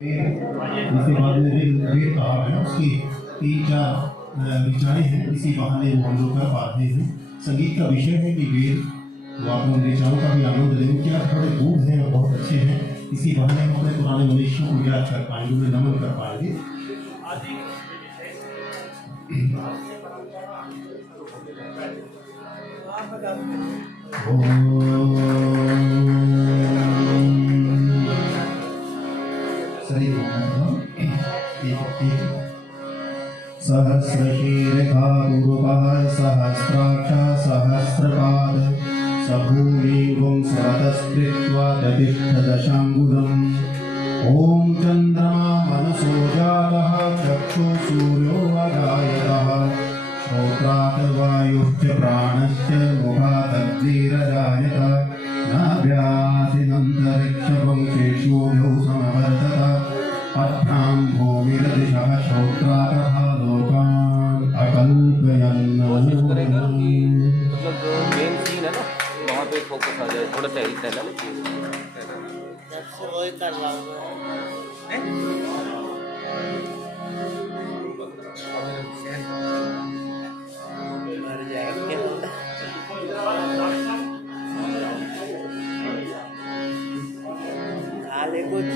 इसके बाद में वेद कहा है, उसकी 3-4 ऋचाएँ हैं। इसी बहाने वो हम लोग कर पाते हैं। संगीत का विषय है कि वेद, वो आप उन ऋचाओं का भी आनंद लेंगे। क्या थोड़े गूढ़ हैं और बहुत अच्छे हैं। इसी बहाने हम अपने पुराने मनुष्यों को याद कर पाएंगे, उन्हें नमन कर पाएंगे। सहस्रशीर्षारूपः सहस्राक्ष सहस्रपाद सभूमिं स्वतस्कृत्वा दतिष्ठदशाङ्गुलम्। ॐ चन्द्रमा मनसो जातः चक्षुः सूर्यो अजायतः श्रोत्रात् वायुश्च प्राणश्च मुखादग्निरजायत नाभ्यासिनन्तरिक्षवंशेषोऽभ्यो समवर्तत पद्भ्यां भूमिरदिशः श्रोत्रात् तथा लोकान् अकल्पयन्। कोशिश करेगा कि मतलब जो मेन सीन है ना वहाँ पे फोकस आ जाए, थोड़ा सा हिलता है ना लेकिन वही कर रहा हूँ। कुछ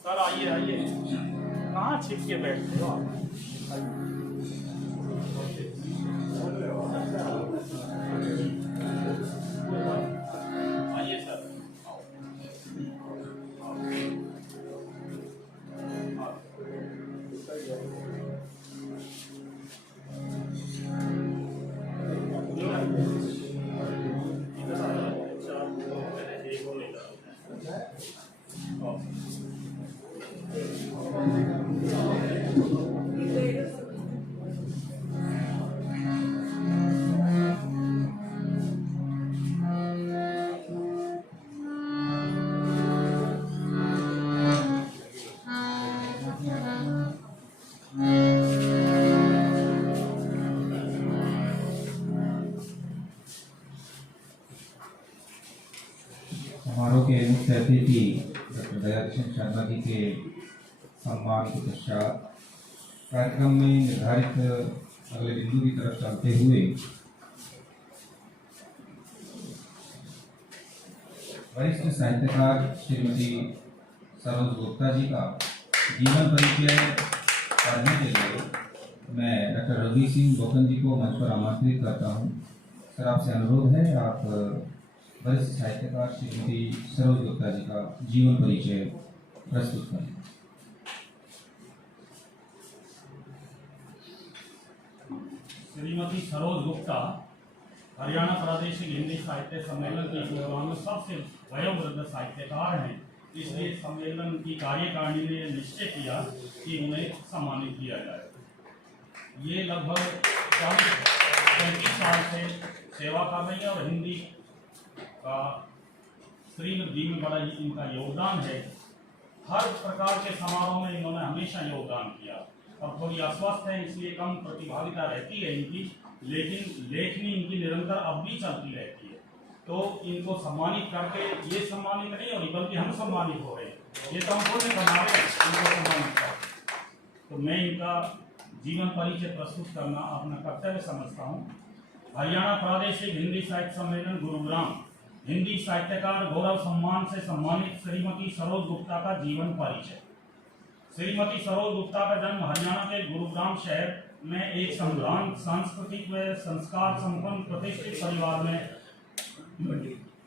सर आइए आइए, कहाँ छिप के बैठते हो आप? आइए सर। समारोह के मुख्य अतिथि डॉक्टर दयाकिशन शर्मा जी के सम्मान के पश्चात कार्यक्रम में निर्धारित अगले बिंदु की तरफ चलते हुए वरिष्ठ साहित्यकार श्रीमती सरोज गुप्ता जी का जीवन परिचय पढ़ने के लिए मैं डॉक्टर रवि सिंह बोकन जी को मंच पर आमंत्रित करता हूँ। सर, आपसे अनुरोध है, आप वरिष्ठ साहित्यकार श्रीमती सरोज गुप्ता जी का जीवन परिचय प्रस्तुत करें। श्रीमती सरोज गुप्ता हरियाणा प्रादेशिक हिंदी साहित्य सम्मेलन की गुरुग्राम में सबसे वयोवृद्ध साहित्यकार हैं। इसलिए सम्मेलन की कार्यकारिणी ने निश्चय किया कि उन्हें सम्मानित किया जाए। ये लगभग 40-35 साल से सेवा कर रही है और हिंदी का श्रीमती में बड़ा ही इनका योगदान है। हर प्रकार के समारोह में इन्होंने हमेशा योगदान किया। अब थोड़ी अस्वस्थ है, इसलिए कम प्रतिभागिता रहती है इनकी, लेकिन लेखनी इनकी निरंतर अब भी चलती रहती है। तो इनको सम्मानित करके ये सम्मानित नहीं हो रही, बल्कि हम सम्मानित हो रहे हैं। ये तो हम पुण्य कमा रहे हैं इनको सम्मानित कर। तो मैं इनका जीवन परिचय प्रस्तुत करना अपना कर्तव्य समझता हूँ। हरियाणा प्रादेशिक हिंदी साहित्य सम्मेलन गुरुग्राम हिंदी साहित्यकार गौरव सम्मान से सम्मानित श्रीमती सरोज गुप्ता का जीवन परिचय। श्रीमती सरोज गुप्ता का जन्म हरियाणा के गुरुग्राम शहर में एक संभ्रांत सांस्कृतिक व संस्कार संपन्न प्रतिष्ठित परिवार में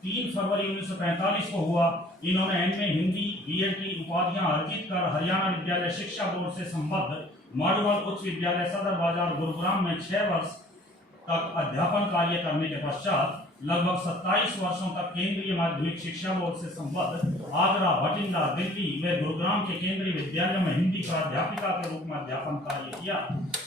3 फरवरी 1945 को हुआ। इन्होंने एमए हिंदी बीएड की उपाधियां अर्जित कर हरियाणा विद्यालय शिक्षा बोर्ड से संबद्ध माडुवाल उच्च विद्यालय सदर बाजार गुरुग्राम में 6 वर्ष तक अध्यापन कार्य करने के पश्चात लगभग 27 वर्षों तक केंद्रीय माध्यमिक शिक्षा बोर्ड से संबद्ध आगरा, भटिंडा, दिल्ली व गुरुग्राम के केंद्रीय विद्यालयों में हिंदी प्राध्यापिका के रूप में अध्यापन कार्य किया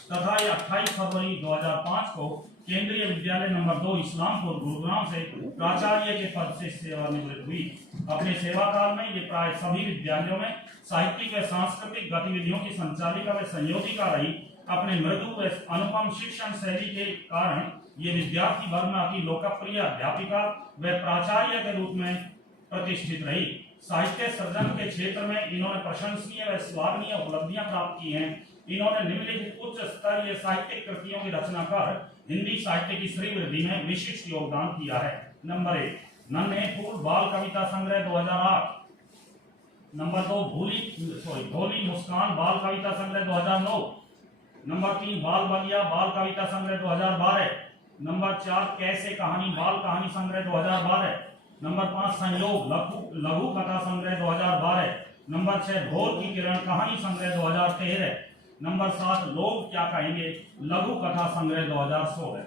तथा ये 28 फरवरी 2005 को केंद्रीय विद्यालय नंबर 2 इस्लामपुर, गुरुग्राम से प्राचार्य के पद से सेवानिवृत्त हुई। अपने सेवा काल में ये प्राय सभी विद्यालयों में साहित्यिक व सांस्कृतिक गतिविधियों की संचालिका व संयोजिका रही। अपने मृदु व अनुपम शिक्षण शैली के कारण ये विद्यार्थी वर्ग में अति लोकप्रिय अध्यापिका व प्राचार्य के रूप में प्रतिष्ठित रही। साहित्य सृजन के क्षेत्र में इन्होंने प्रशंसनीय व श्लाघनीय उपलब्धियां प्राप्त की हैं। इन्होंने निम्नलिखित उच्च स्तरीय साहित्यिक कृतियों की रचना कर हिंदी साहित्य की श्रीवृद्धि में विशिष्ट योगदान किया है। नंबर 1, नन्हे फूल बाल कविता संग्रह 2008। नंबर 2, भोली मुस्कान बाल कविता संग्रह 2009। नंबर 3, बाल बलिया बाल कविता संग्रह 2012। नंबर 4, कैसे कहानी बाल कहानी संग्रह 2012। नंबर 5, संयोग लघु कथा संग्रह 2012। नंबर 6, भोर की किरण कहानी संग्रह 2013। नंबर 7, लोग क्या कहेंगे लघु कथा संग्रह 2016।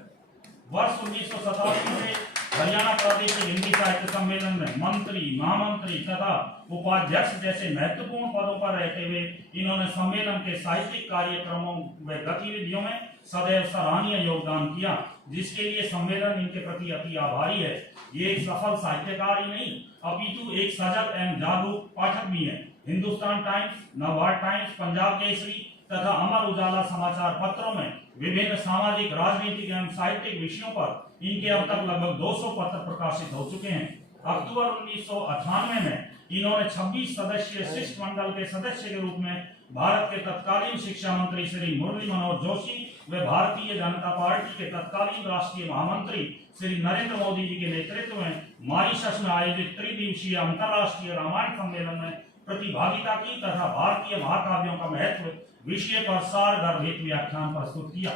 वर्ष 1987 से हरियाणा प्रादेशिक हिंदी साहित्य सम्मेलन में मंत्री, महामंत्री तथा उपाध्यक्ष जैसे महत्वपूर्ण पदों पर रहते हुए इन्होंने सम्मेलन के साहित्यिक कार्यक्रमों व गतिविधियों में सदैव सराहनीय योगदान किया, जिसके लिए सम्मेलन इनके प्रति अति आभारी है। ये एक सफल साहित्यकार ही नहीं अपितु एक सजग एवं जागरूक पाठक भी है। हिंदुस्तान टाइम्स, नवभारत टाइम्स, पंजाब केसरी तथा अमर उजाला समाचार पत्रों में विभिन्न सामाजिक, राजनीतिक एवं साहित्यिक विषयों पर इनके अब तक लगभग 200 पत्र प्रकाशित हो चुके हैं। अक्टूबर 1998 में इन्होंने 26 सदस्यीय शिष्टमंडल के सदस्य के रूप में भारत के तत्कालीन शिक्षा मंत्री श्री मुरली मनोहर जोशी व भारतीय जनता पार्टी के तत्कालीन राष्ट्रीय महामंत्री श्री नरेंद्र मोदी जी के नेतृत्व में मॉरिशस में आयोजित त्रिदिवसीय अंतर्राष्ट्रीय रामायण सम्मेलन में प्रतिभागिता की तथा भारतीय महाकाव्यों का महत्व विषय पर सारगर्भित व्याख्यान प्रस्तुत किया।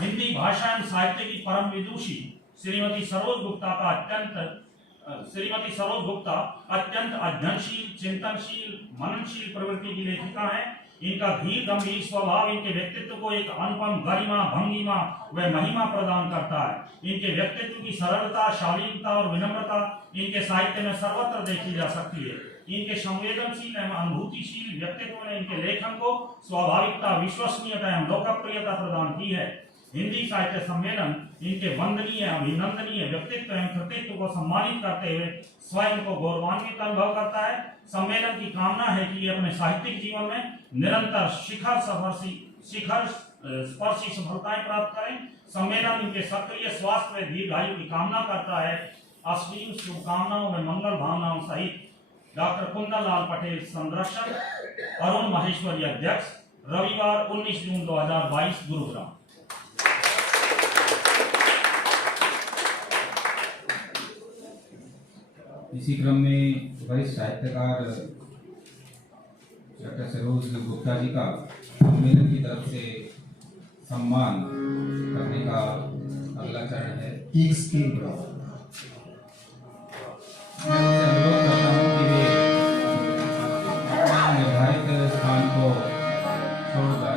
हिंदी भाषा एवं साहित्य की परम विदुषी श्रीमती सरोज गुप्ता अत्यंत अध्ययनशील, चिंतनशील, मननशील प्रवृत्ति की लेखिका है। इनका धीर गंभीर स्वभाव इनके व्यक्तित्व को एक अनुपम गरिमा, भंगिमा व महिमा प्रदान करता है। इनके व्यक्तित्व की सरलता, शालीनता और विनम्रता इनके साहित्य में सर्वत्र देखी जा सकती है। इनके संवेदनशील एवं अनुभूतिशील व्यक्तित्व ने इनके लेखन को स्वाभाविकता, विश्वसनीयता एवं लोकप्रियता प्रदान की है। हिंदी साहित्य सम्मेलन इनके वंदनीय, अभिनंदनीय व्यक्तित्व एवं कृतित्व को सम्मानित करते हुए स्वयं को गौरवान्वित अनुभव करता है। सम्मेलन की कामना है कि ये अपने साहित्यिक जीवन में निरंतर शिखर स्पर्शी सफलताएं प्राप्त करें। सम्मेलन इनके सक्रिय स्वास्थ्य व दीर्घायु की कामना करता है। असीम शुभकामनाओं व मंगल भावनाओं सहित डॉक्टर कुंदन लाल पटेल संरक्षक, अरुण माहेश्वरी अध्यक्ष, रविवार 19 जून 2022 गुरुग्राम। इसी क्रम में वरिष्ठ साहित्यकार डॉक्टर सरोज गुप्ता जी का सम्मेलन की तरफ से सम्मान करने का अगला चरण है। एक स्कीम मैं उनसे अनुरोध करता हूँ कि वे अपने निर्धारित स्थान को छोड़कर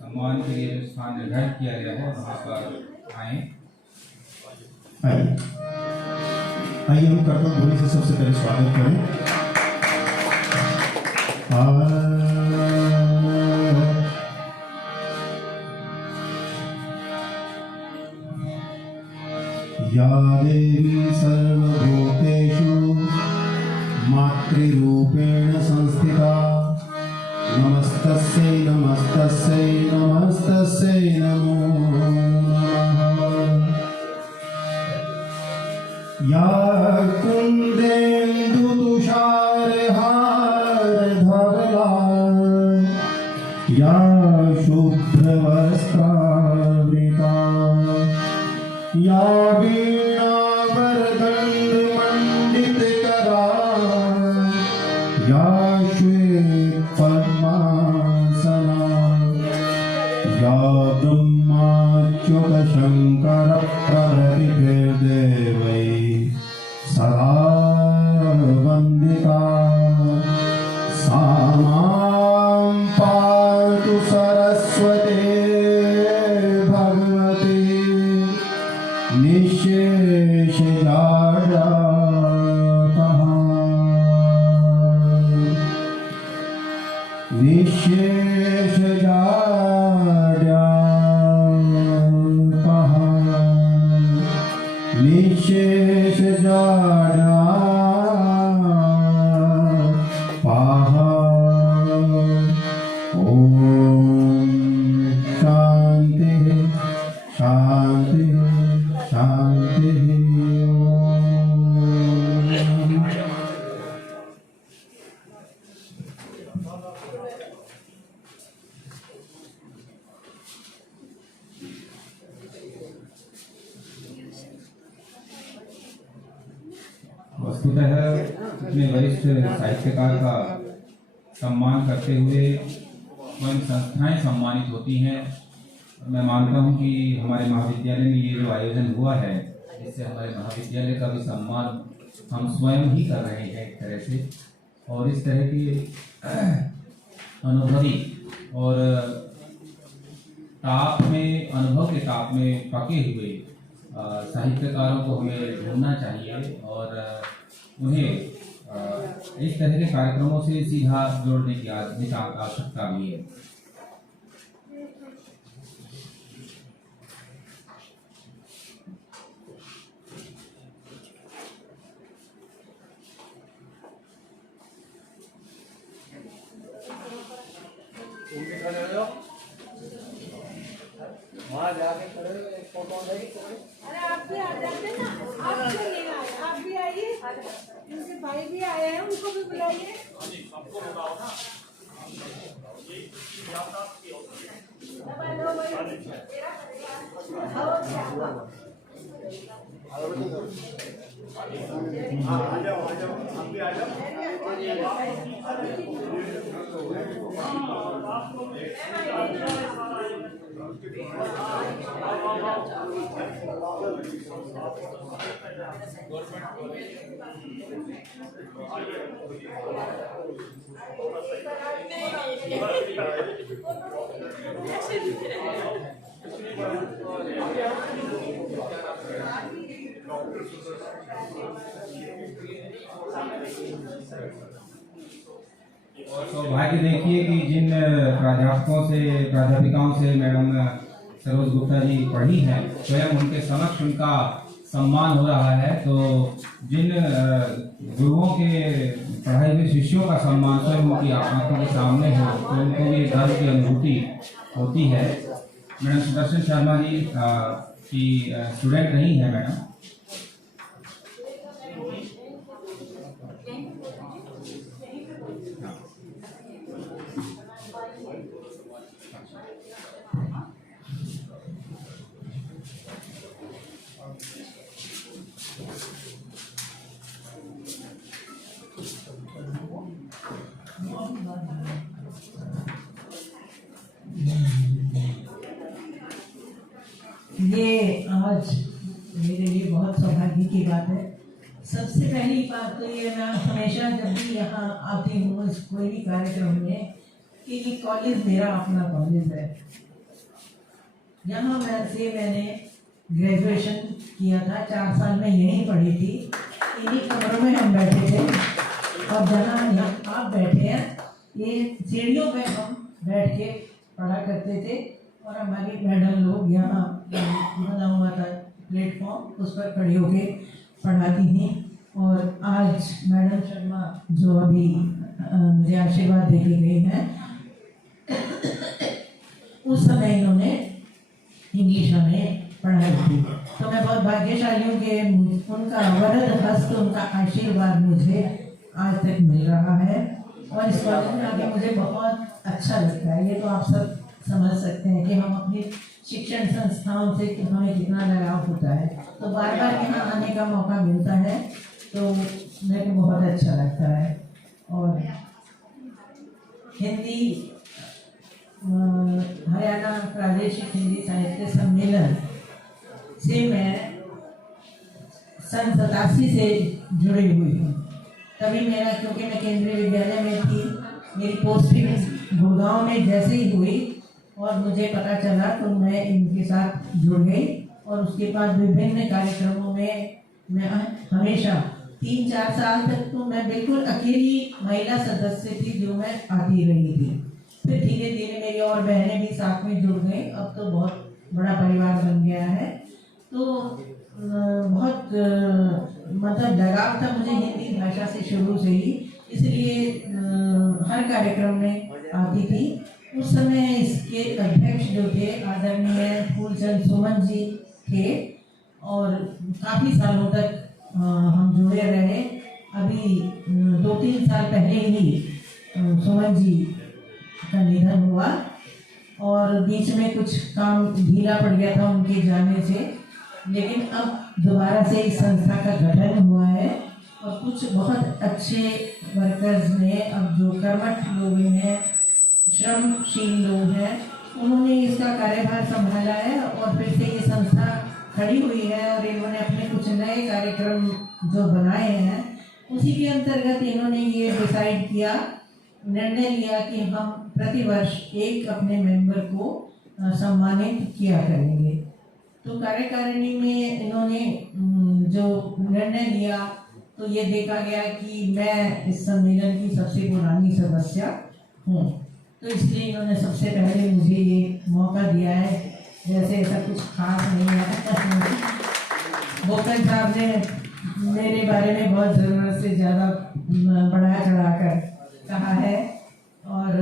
सम्मान के लिए जो स्थान निर्धारित किया गया है वहाँ पर आए। आइए हम कर्तव्य ध्वनि से सबसे पहले स्वागत करें। या देवी सर्वभूतेषु मातृरूपेण संस्थिता नमस्तस्यै नमस्तस्यै नमस्तस्यै नमो नमः। या कुन्देन्दु तुषारहार धवला या शुभ्रवस्त्रावृता या वीणावरदण्डमण्डितकरा या श्वेतपद्मासना या ब्रह्माच्युतशङ्करप्रभृतिभिर्देवैः सदा वन्दिता सा मां पातु सदा वस्तुतः इतने वरिष्ठ साहित्यकार का सम्मान करते हुए स्वयं संस्थाएं सम्मानित होती हैं। मैं मानता हूं कि हमारे महाविद्यालय में ये जो आयोजन हुआ है, इससे हमारे महाविद्यालय का भी सम्मान हम स्वयं ही कर रहे हैं एक तरह से। और इस तरह के अनुभवी और अनुभव के ताप में पके हुए साहित्यकारों को हमें ढूंढना चाहिए और उन्हें इस तरह के कार्यक्रमों से सीधा जोड़ने की आवश्यकता भी है। वहाँ जाके खड़े एक फोटो लेगी। अरे आप भी आ जाते ना, आप क्यों नहीं आए? आप भी आइए, उनके भाई भी आए हैं, उनको भी बुलाइए। सबको बताओ ना, ये यात्रा की होती है। आ जाओ आप भी आ जाओ। सौभाग्य देखिए कि जिन प्राध्यापिकाओं से मैडम सरोज गुप्ता जी पढ़ी हैं, स्वयं उनके समक्ष उनका सम्मान हो रहा है। तो जिन गुरुओं के पढ़ाए हुए शिष्यों का सम्मान स्वयं उनकी आंखों के सामने हो, तो उनको भी गर्व की अनुभूति होती है। मैडम सुदर्शन शर्मा जी की स्टूडेंट नहीं है मैडम। ये आज मेरे लिए बहुत सौभाग्य की बात है। सबसे पहली बात तो ये, मैं हमेशा जब भी यहाँ आती हूँ कोई भी कार्यक्रम में, कि ये कॉलेज मेरा अपना कॉलेज है। यहाँ मैंने ग्रेजुएशन किया था, 4 साल में यहीं पढ़ी थी। इन्हीं कमरों में हम बैठे थे और जहाँ आप बैठे हैं, ये सीढ़ियों पे हम बैठ के पढ़ा करते थे और हमारी मैडम लोग यहाँ बना हुआ था प्लेटफॉर्म, उस पर खड़ी होके पढ़ाती थी। और आज मैडम शर्मा जो अभी मुझे आशीर्वाद दे के गई हैं, उस समय इन्होंने इंग्लिश हमें पढ़ाई थी। तो मैं बहुत भाग्यशाली हूँ कि उनका वरद हस्त, उनका आशीर्वाद मुझे आज तक मिल रहा है और इस कॉलेज में आके मुझे बहुत अच्छा लगता है। ये तो आप सब समझ सकते हैं कि हम अपनी शिक्षण संस्थाओं से हमें कितना लगाव होता है। तो बार बार यहाँ आने का मौका मिलता है तो मेरे को बहुत अच्छा लगता है। और हिंदी हरियाणा प्रादेशिक हिंदी साहित्य सम्मेलन से मैं सन 87 से जुड़ी हुई हूँ। तभी मेरा, क्योंकि मैं केंद्रीय विद्यालय में थी, मेरी पोस्टिंग गुड़गांव में जैसे ही हुई और मुझे पता चला तो मैं इनके साथ जुड़ गई। और उसके बाद विभिन्न कार्यक्रमों में मैं हमेशा 3-4 साल तक तो मैं बिल्कुल अकेली महिला सदस्य थी जो मैं आती रही थी। फिर धीरे धीरे मेरी और बहनें भी साथ में जुड़ गई। अब तो बहुत बड़ा परिवार बन गया है। तो बहुत मतलब लगाव था मुझे हिंदी भाषा से शुरू से ही, इसलिए हर कार्यक्रम में आती थी। उस समय इसके अध्यक्ष जो थे आदरणीय फूलचंद सुमन जी थे और काफ़ी सालों तक हम जुड़े रहे। अभी 2-3 साल पहले ही सुमन जी का निधन हुआ और बीच में कुछ काम ढीला पड़ गया था उनके जाने से, लेकिन अब दोबारा से इस संस्था का गठन हुआ है और कुछ बहुत अच्छे वर्कर्स ने, अब जो कर्मठ लोग हैं, श्रमशील लोग हैं, उन्होंने इसका कार्यभार संभाला है और फिर से ये संस्था खड़ी हुई है और इन्होंने अपने कुछ नए कार्यक्रम जो बनाए हैं उसी के अंतर्गत इन्होंने ये डिसाइड किया, निर्णय लिया कि हम प्रतिवर्ष एक अपने मेंबर को सम्मानित किया करेंगे। तो कार्यकारिणी में इन्होंने जो निर्णय लिया तो ये देखा गया कि मैं इस सम्मेलन की सबसे पुरानी सदस्य हूँ, तो इसलिए इन्होंने सबसे पहले मुझे ये मौका दिया है। जैसे ऐसा कुछ खास नहीं है, बोकन साहब ने मेरे बारे में बहुत ज़रूरत से ज़्यादा बढ़ा चढ़ा कर कहा है और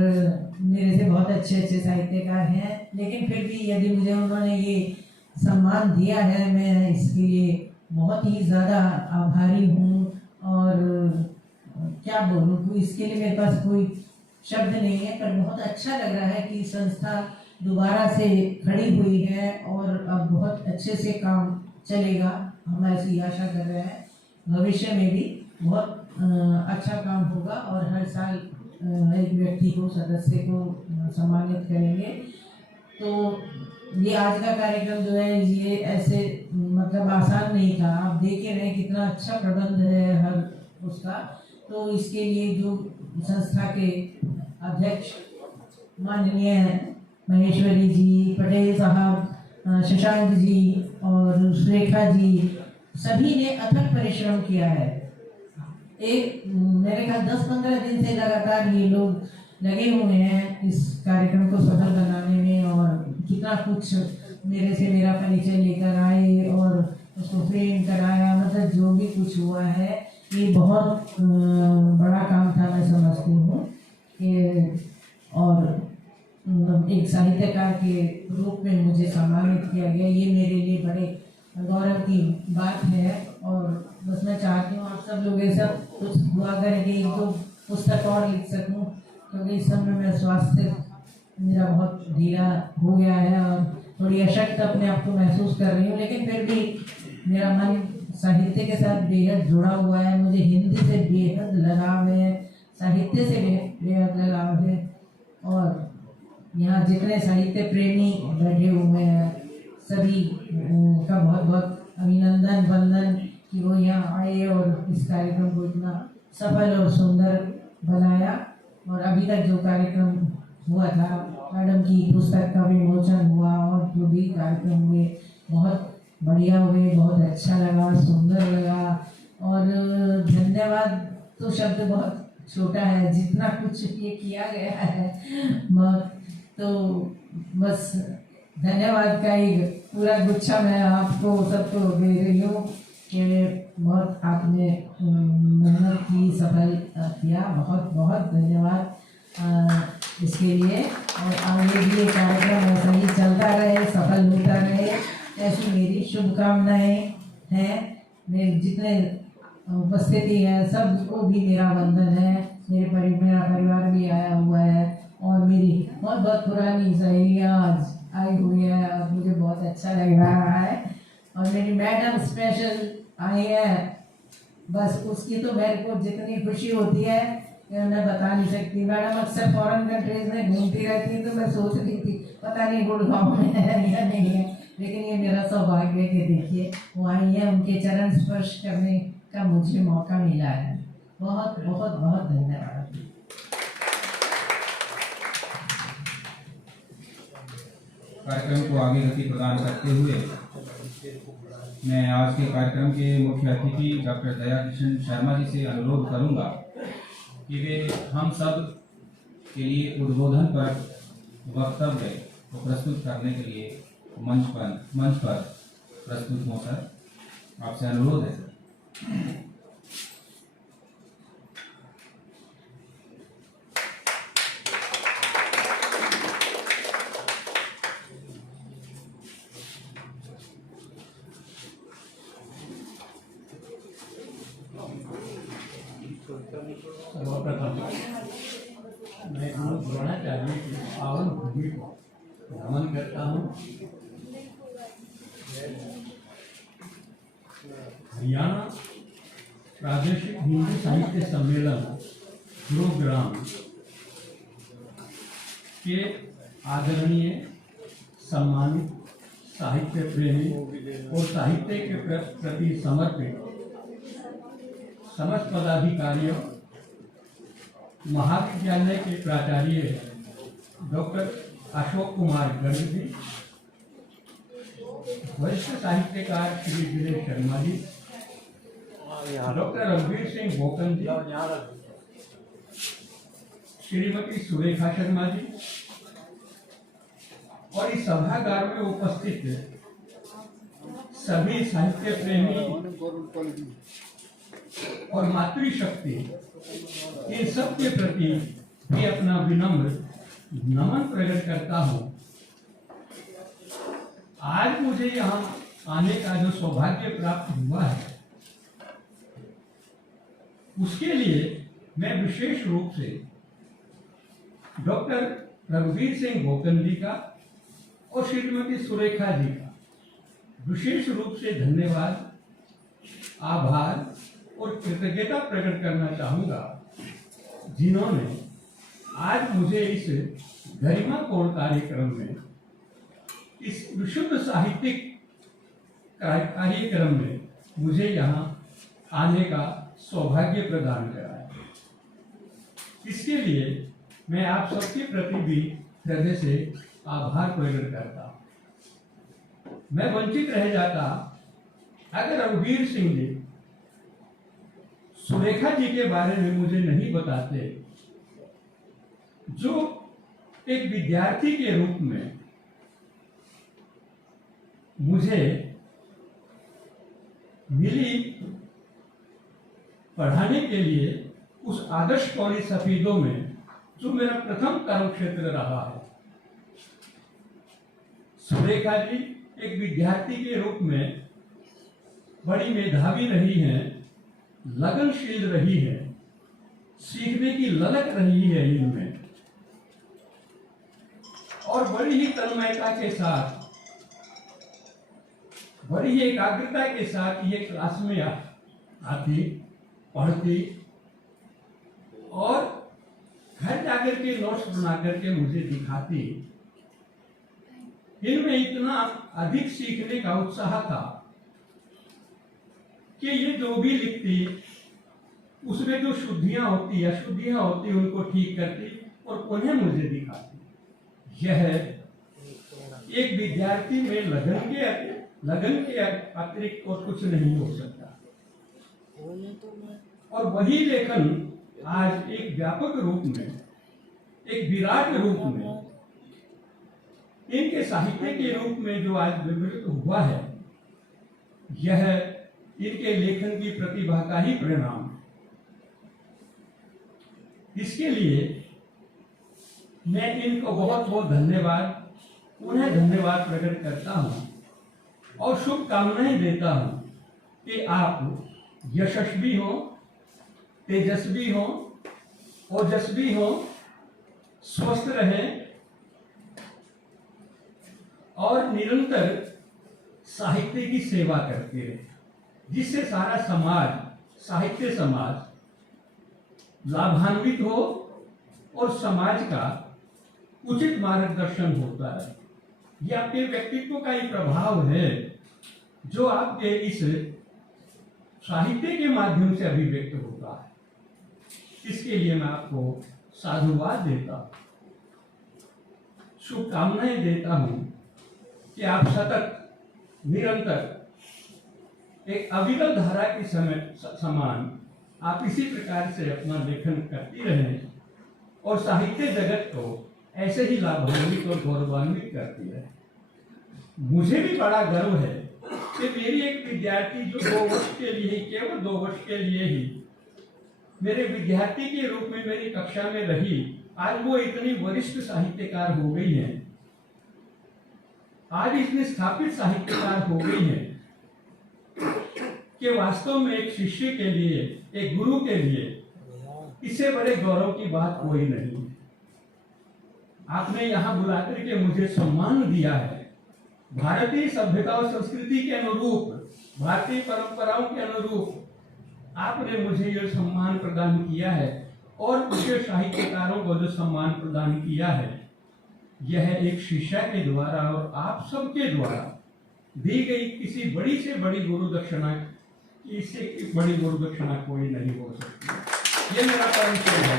मेरे से बहुत अच्छे अच्छे साहित्यकार हैं, लेकिन फिर भी यदि मुझे उन्होंने ये सम्मान दिया है मैं इसके लिए बहुत ही ज़्यादा आभारी हूँ। और क्या बोलूँ, इसके लिए मेरे पास कोई शब्द नहीं है, पर बहुत अच्छा लग रहा है कि संस्था दोबारा से खड़ी हुई है और अब बहुत अच्छे से काम चलेगा। हम ऐसी आशा कर रहे हैं भविष्य में भी बहुत अच्छा काम होगा और हर साल एक व्यक्ति को, सदस्य को सम्मानित करेंगे। तो ये आज का कार्यक्रम जो है ये ऐसे मतलब आसान नहीं था, आप देख ही रहे कितना अच्छा प्रबंध है हर उसका। तो इसके लिए जो संस्था के अध्यक्ष माननीय महेश्वरी जी, पटेल साहब, शशांक जी और सुरेखा जी, सभी ने अथक परिश्रम किया है। एक मेरे ख्याल 10-15 दिन से लगातार ये लोग लगे हुए हैं इस कार्यक्रम को सफल बनाने में और कितना कुछ मेरे से मेरा परिचय लेकर आए और उसको फ्रेम कराया, मतलब जो भी कुछ हुआ है ये बहुत बड़ा काम था मैं समझती हूँ कि, और एक साहित्यकार के रूप में मुझे सम्मानित किया गया, ये मेरे लिए बड़े गौरव की बात है। और बस मैं चाहती हूँ आप सब लोग ऐसा कुछ दुआ करें कि 1-2 पुस्तक और लिख सकूँ, क्योंकि इस समय मैं स्वास्थ्य मेरा बहुत ढीला हो गया है और थोड़ी अशक्त अपने आप को महसूस कर रही हूँ, लेकिन फिर भी मेरा मन साहित्य के साथ बेहद जुड़ा हुआ है। मुझे हिंदी से बेहद लगाव है, साहित्य से बेहद लगाव है और यहाँ जितने साहित्य प्रेमी बैठे हुए हैं सभी का बहुत बहुत अभिनंदन वंदन कि वो यहाँ आए और इस कार्यक्रम को इतना सफल और सुंदर बनाया। और अभी तक जो कार्यक्रम हुआ था, मैडम की पुस्तक का विमोचन हुआ और जो भी कार्यक्रम हुए बहुत बढ़िया हुए, बहुत अच्छा लगा, सुंदर लगा। और धन्यवाद तो शब्द बहुत छोटा है, जितना कुछ ये किया गया है तो बस धन्यवाद का ही पूरा गुच्छा मैं आपको सबको दे रही हूँ कि बहुत आपने मेहनत की, सफल किया, बहुत बहुत धन्यवाद इसके लिए। और आगे भी ये कार्यक्रम ऐसा ही चलता रहे, सफल होता रहे, ऐसी मेरी शुभकामनाएं हैं। मेरे जितने उपस्थिति है सबको भी मेरा वंदन है। मेरा परिवार भी आया हुआ है और मेरी बहुत बहुत पुरानी सहेलियाँ आज आई हुई है और मुझे बहुत अच्छा लग रहा है। और मेरी मैडम स्पेशल आई है, बस उसकी तो मेरे को जितनी खुशी होती है मैं बता नहीं सकती। मैडम अक्सर फॉरेन कंट्रीज में घूमती रहती है, तो मैं सोच रही थी पता नहीं गुड़गांव में है या नहीं है, लेकिन ये मेरा सौभाग्य है कि देखिए वो आई है, उनके चरण स्पर्श करने का मुझे मौका मिला है। बहुत बहुत बहुत धन्यवाद। कार्यक्रम को आगे गति प्रदान करते हुए मैं आज के कार्यक्रम के मुख्य अतिथि डॉक्टर दया किशन शर्मा जी से अनुरोध करूंगा कि वे हम सब के लिए उद्बोधन पर वक्तव्य को प्रस्तुत करने के लिए मंच पर प्रस्तुत हों सर, आपसे अनुरोध है सर। सर्वप्रथम मैं द्रोणाचार्य की पावन भूमि को नमन करता हूँ। हरियाणा प्रादेशिक हिंदी साहित्य सम्मेलन गुरुग्राम के आदरणीय सम्मानित साहित्य प्रेमी और साहित्य के प्रति समर्पित समस्त पदाधिकारियों, महाविद्यालय के प्राचार्य डॉक्टर अशोक कुमार गर्ग जी, वरिष्ठ साहित्यकार श्री विजय शर्मा जी, डॉक्टर रघुवीर सिंह बोकन जी, श्रीमती सुरेखा शर्मा जी और इस सभागार में उपस्थित सभी साहित्य प्रेमी और मातृशक्ति, इन सब के प्रति भी अपना विनम्र नमन प्रकट करता हूं। आज मुझे यहाँ आने का जो सौभाग्य प्राप्त हुआ है, उसके लिए मैं विशेष रूप से डॉक्टर रघुवीर सिंह बोकन जी का और श्रीमती सुरेखा जी का विशेष रूप से धन्यवाद, आभार और कृतज्ञता प्रकट करना चाहूंगा, जिन्होंने आज मुझे इस गरिमापूर्ण कार्यक्रम में, इस विशुद्ध साहित्यिक कार्यक्रम में मुझे यहाँ आने का सौभाग्य प्रदान कराया। इसके लिए मैं आप सबके प्रति भी हृदय से आभार प्रकट करता हूँ। मैं वंचित रह जाता अगर रघुवीर सिंह जी सुरेखा जी के बारे में मुझे नहीं बताते, जो एक विद्यार्थी के रूप में मुझे मिली पढ़ाने के लिए उस आदर्श कॉलेज सफीदों में, जो मेरा प्रथम कर्म क्षेत्र रहा है। सुरेखा जी एक विद्यार्थी के रूप में बड़ी मेधावी रही हैं, लगनशील रही है, सीखने की ललक रही है इनमें, और बड़ी ही तन्मयता के साथ, बड़ी ही एकाग्रता के साथ ये क्लास में आती, पढ़ती और घर जाकर के नोट्स बना करके मुझे दिखाती। इनमें इतना अधिक सीखने का उत्साह था कि ये जो भी लिखती, उसमें जो शुद्धियां होती, अशुद्धियां होती, उनको ठीक करती और उन्हें मुझे दिखाती। यह एक विद्यार्थी में लगन के अतिरिक्त और कुछ नहीं हो सकता। और वही लेखन आज एक व्यापक रूप में, एक विराट रूप में, इनके साहित्य के रूप में जो आज विवृत हुआ है, यह इनके लेखन की प्रतिभा का ही परिणाम है। इसके लिए मैं इनको बहुत बहुत उन्हें धन्यवाद प्रकट करता हूं और शुभकामनाएं देता हूं कि आप यशस्वी हो, तेजस्वी हो, ओजस्वी हो, स्वस्थ रहें और निरंतर साहित्य की सेवा करते रहे, जिससे सारा समाज, साहित्य समाज लाभान्वित हो और समाज का उचित मार्गदर्शन होता है। यह आपके व्यक्तित्व का ही प्रभाव है, जो आपके इस साहित्य के माध्यम से अभिव्यक्त होता है। इसके लिए मैं आपको साधुवाद देता हूं, शुभकामनाएं देता हूं कि आप सतत, निरंतर एक अविरल धारा के समान आप इसी प्रकार से अपना लेखन करती रहें और साहित्य जगत को ऐसे ही लाभान्वित और गौरवान्वित करती रहे। मुझे भी बड़ा गर्व है कि मेरी एक विद्यार्थी जो 2 वर्ष के लिए, केवल 2 वर्ष के लिए ही मेरे विद्यार्थी के रूप में मेरी कक्षा में रही, आज वो इतनी वरिष्ठ साहित्यकार हो गई है, आज इतनी स्थापित साहित्यकार हो गई है कि वास्तव में एक शिष्य के लिए, एक गुरु के लिए इससे बड़े गौरव की बात कोई नहीं है। आपने यहाँ बुलाकर के मुझे सम्मान दिया है। भारतीय सभ्यता और संस्कृति के अनुरूप, भारतीय परंपराओं के अनुरूप आपने मुझे ये सम्मान प्रदान किया है और दूसरे साहित्यकारों को जो सम्मान प्रदान किया है, यह एक शिष्य के द्वारा और आप सबके द्वारा दी गई किसी बड़ी से बड़ी गुरु दक्षिणा, इससे बड़ी गुरु दक्षिणा कोई नहीं हो सकती। ये मेरा परिचय है।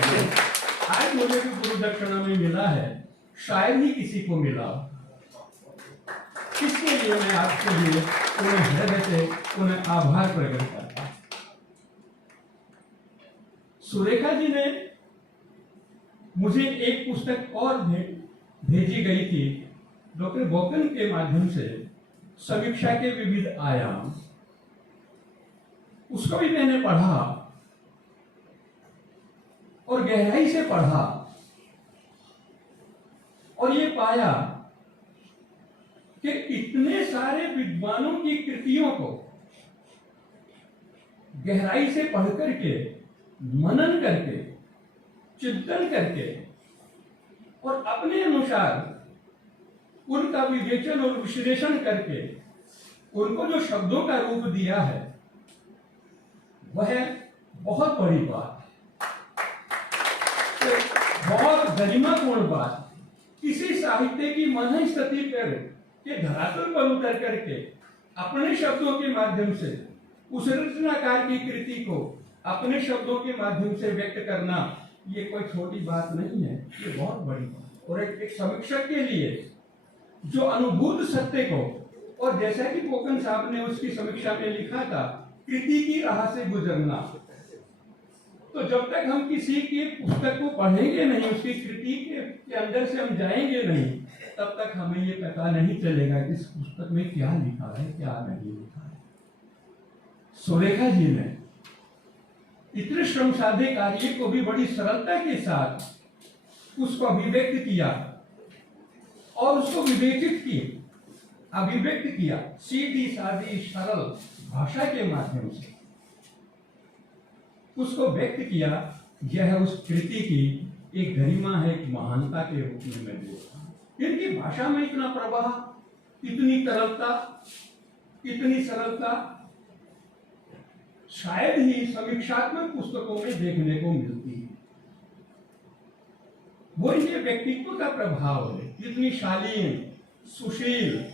आज मुझे भी गुरु दक्षिणा में मिला है, शायद ही किसी को मिला हो। इसके लिए मैं आपके लिए उन्हें हृदय से उन्हें आभार प्रकट करता हूं। सुरेखा जी ने मुझे एक पुस्तक और भेजी गई थी डॉक्टर बोकन के माध्यम से, समीक्षा के विविध आयाम। उसको भी मैंने पढ़ा और गहराई से पढ़ा और ये पाया कि इतने सारे विद्वानों की कृतियों को गहराई से पढ़ करके, मनन करके, चिंतन करके और अपने अनुसार उनका विवेचन और विश्लेषण करके उनको जो शब्दों का रूप दिया है, वह बहुत बड़ी बात है, बहुत गरिमापूर्ण बात। किसी साहित्य की मन स्थिति पर के धरातल पर उतर करके अपने शब्दों के माध्यम से उस रचनाकार की कृति को अपने शब्दों के माध्यम से व्यक्त करना, ये कोई छोटी बात नहीं है, ये बहुत बड़ी बात। और एक समीक्षक के लिए जो अनुभूत सत्य को, और जैसा कि कोकन साहब ने उसकी समीक्षा में लिखा था, कृति की राह से गुजरना, तो जब तक हम किसी की पुस्तक को पढ़ेंगे नहीं, उसकी कृति के अंदर से हम जाएंगे नहीं, तब तक हमें ये पता नहीं चलेगा कि इस पुस्तक में क्या लिखा है, क्या नहीं लिखा है। सुरेखा जी ने इतने श्रम साध्य कार्य को भी बड़ी सरलता के साथ उसको अभिव्यक्त किया और उसको विवेचित किया, अभिव्यक्त किया सीधी सादी सरल भाषा के माध्यम से उसको व्यक्त किया। यह उस कृति की एक गरिमा है, एक महानता के रूप में मैं देखता हूं। इनकी भाषा में इतना प्रवाह, इतनी तरलता, इतनी सरलता शायद ही समीक्षात्मक पुस्तकों में देखने को मिलती है। वो इनके व्यक्तित्व का प्रभाव है, इतनी शालीन, सुशील,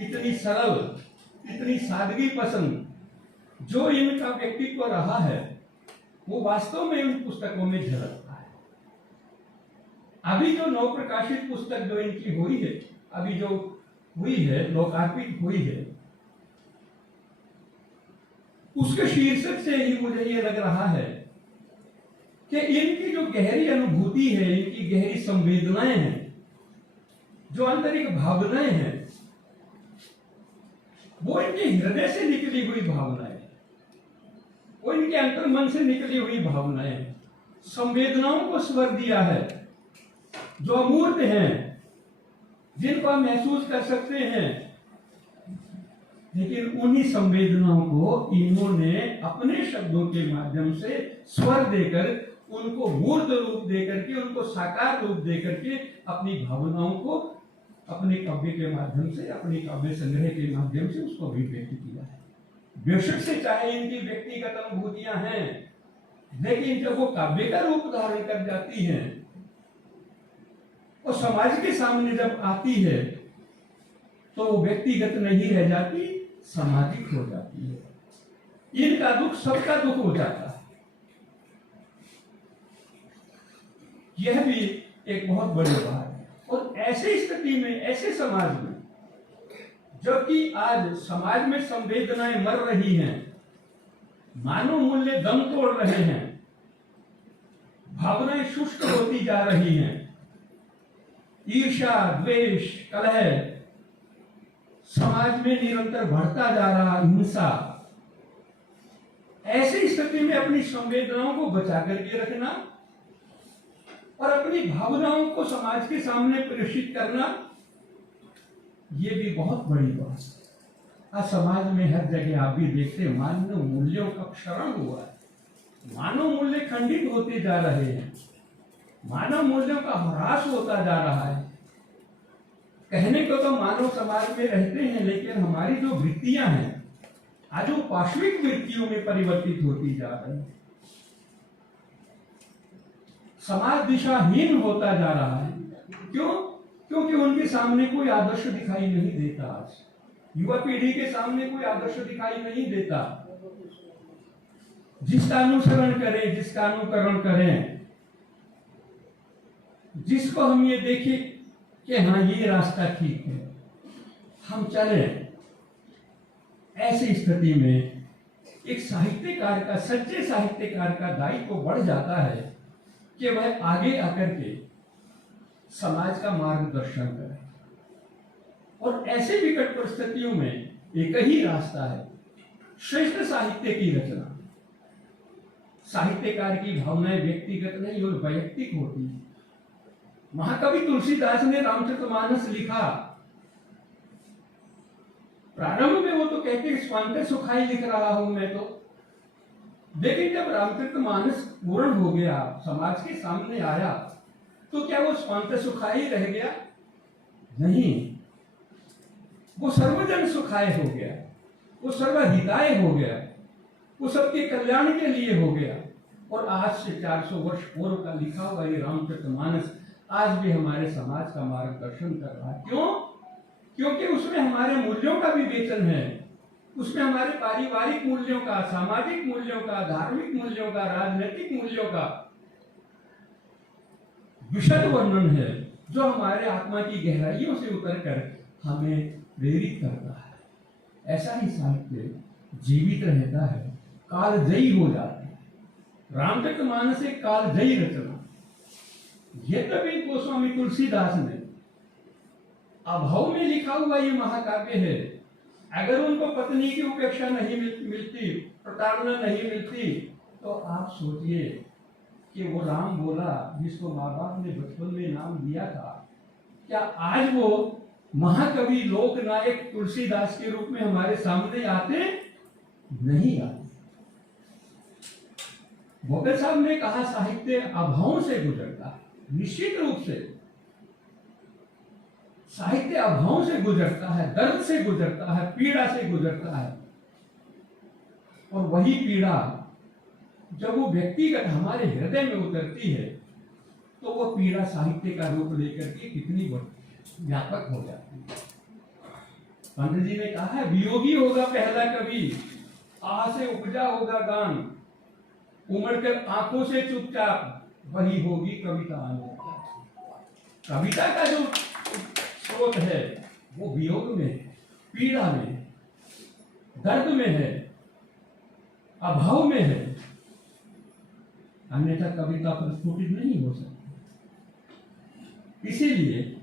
इतनी सरल, इतनी सादगी पसंद जो इनका व्यक्तित्व रहा है, वो वास्तव में उन पुस्तकों में झलकता है। अभी जो नव प्रकाशित पुस्तक जो इनकी हुई है, अभी जो हुई है, लोकार्पित हुई है, उसके शीर्षक से ही मुझे ये लग रहा है कि इनकी जो गहरी अनुभूति है, इनकी गहरी संवेदनाएं हैं, जो आंतरिक भावनाएं हैं, वो इनके हृदय से निकली हुई भावनाएं, वो इनके अंतर मन से निकली हुई भावनाएं, संवेदनाओं को स्वर दिया है, जो अमूर्त हैं, जिनको हम महसूस कर सकते हैं, लेकिन उन्हीं संवेदनाओं को इन्होंने अपने शब्दों के माध्यम से स्वर देकर, उनको मूर्त रूप देकर के, उनको साकार रूप देकर के अपनी भावनाओं को अपने काव्य के माध्यम से, अपने काव्य संग्रह के माध्यम से उसको अभिव्यक्त किया है। बेशक से चाहे इनकी व्यक्तिगत अनुभूतियां हैं, लेकिन जब वो काव्य का रूप धारण कर जाती हैं और समाज के सामने जब आती है, तो वो व्यक्तिगत नहीं रह जाती, सामाजिक हो जाती है। इनका दुख सबका दुख हो जाता है। यह भी एक बहुत बड़ी बात है। और ऐसी स्थिति में, ऐसे समाज में, जबकि आज समाज में संवेदनाएं मर रही हैं, मानव मूल्य दम तोड़ रहे हैं, भावनाएं शुष्क होती जा रही हैं, ईर्ष्या, द्वेष, कलह समाज में निरंतर बढ़ता जा रहा, हिंसा, ऐसी स्थिति में अपनी संवेदनाओं को बचा करके रखना और अपनी भावनाओं को समाज के सामने प्रेषित करना, ये भी बहुत बड़ी बात है। आज समाज में हर जगह आप भी देखते हैं, मानव मूल्यों का क्षरण हुआ है, मानव मूल्य खंडित होते जा रहे हैं, मानव मूल्यों का ह्रास होता जा रहा है। कहने को तो मानव समाज में रहते हैं, लेकिन हमारी जो वृत्तियां हैं, आज वो पाश्विक वृत्तियों में परिवर्तित होती जा रही है। समाज दिशाहीन होता जा रहा है। क्यों? क्योंकि उनके सामने कोई आदर्श दिखाई नहीं देता। आज युवा पीढ़ी के सामने कोई आदर्श दिखाई नहीं देता। जिसका अनुसरण करें, जिसका अनुकरण करें, जिसको हम ये देखें कि हाँ ये रास्ता ठीक है, हम चले, ऐसी स्थिति में एक साहित्यकार का, सच्चे साहित्यकार का दायित्व बढ़ जाता है कि वह आगे आकर के समाज का मार्गदर्शन करे। और ऐसे विकट परिस्थितियों में एक ही रास्ता है, श्रेष्ठ साहित्य की रचना। साहित्यकार की भावनाएं व्यक्तिगत नहीं और वैयक्तिक होती है। महाकवि तुलसीदास ने रामचरितमानस लिखा, प्रारंभ में वो तो कहते स्वांत सुखाई लिख रहा हूं मैं तो, लेकिन जब रामचरितमानस पूर्ण हो गया, समाज के सामने आया, तो क्या वो स्वांत सुखाई रह गया? नहीं, वो सर्वजन सुखाय हो गया, वो सर्वहिताय हो गया, वो सबके कल्याण के लिए हो गया। और आज से 400 वर्ष पूर्व का लिखा हुआ ये रामचरितमानस आज भी हमारे समाज का मार्गदर्शन कर रहा है। क्यों? क्योंकि उसमें हमारे मूल्यों का विवेचन है, उसमें हमारे पारिवारिक मूल्यों का, सामाजिक मूल्यों का, धार्मिक मूल्यों का, राजनीतिक मूल्यों का विशद वर्णन है, जो हमारे आत्मा की गहराइयों से उतरकर हमें प्रेरित करता है। ऐसा ही साहित्य जीवित रहता है, कालजयी हो जाता है। रामचरितमानस एक कालजयी रचना। यद्यपि गोस्वामी तुलसीदास ने अभाव में लिखा हुआ ये महाकाव्य है, अगर उनको पत्नी की उपेक्षा नहीं मिलती, प्रताड़ना नहीं मिलती, तो आप सोचिए कि वो राम बोला जिसको माँ बाप ने बचपन में नाम दिया था, क्या आज वो महाकवि लोकनायक तुलसीदास के रूप में हमारे सामने आते? नहीं आते। भोगल साहब ने कहा साहित्य अभावों से गुजरता है। निश्चित रूप से साहित्य अभावों से गुजरता है, दर्द से गुजरता है, पीड़ा से गुजरता है। और वही पीड़ा जब वो व्यक्तिगत हमारे हृदय में उतरती है, तो वो पीड़ा साहित्य का रूप लेकर के कितनी व्यापक हो जाती है। पंडित जी ने कहा है, वियोगी होगा पहला कवि, आ से उपजा होगा गान, उमड़कर आंखों से चुपचाप, वही होगी कविता अनोखा। कविता का जो स्रोत है वो वियोग में है, पीड़ा में है, दर्द में है, अभाव में है, अन्यथा कविता प्रस्फुटित नहीं हो सकती। इसीलिए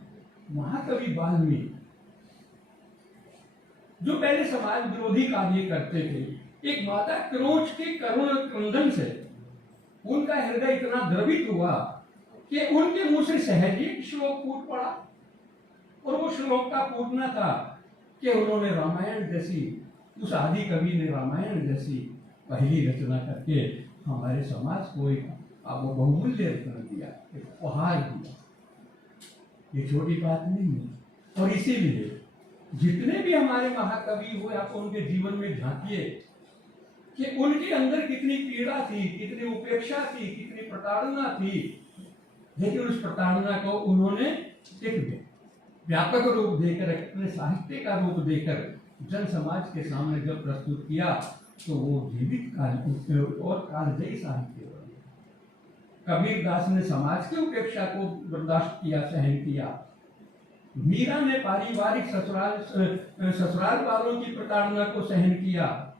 महाकवि वाल्मीकि जो पहले समाज विरोधी कार्य करते थे, एक माता क्रोच के करुण क्रंदन से उनका हृदय इतना द्रवित हुआ कि उनके मुंह से सहज एक श्लोक फूट पड़ा। और वो श्लोक का फूटना था कि उन्होंने रामायण जैसी, उस आदि कवि ने रामायण जैसी पहली रचना करके हमारे समाज को एक बहुमूल्य रचना दिया, एक उपहार दिया। ये छोटी बात नहीं है। और इसीलिए जितने भी हमारे महाकवि हुए, आप उनके जीवन में झांकिए कि उनके अंदर कितनी पीड़ा थी, कितनी उपेक्षा थी, कितनी प्रताड़ना थी, लेकिन उस प्रताड़ना को उन्होंने एक व्यापक रूप देकर, अपने साहित्य का रूप देकर जन समाज के सामने जब प्रस्तुत किया, तो वो जीवित काल और कालजयी साहित्य बन गया। कबीर दास ने समाज की उपेक्षा को बर्दाश्त किया, सहन किया। मीरा ने पारिवारिक ससुराल वालों की प्रताड़ना को सहन किया।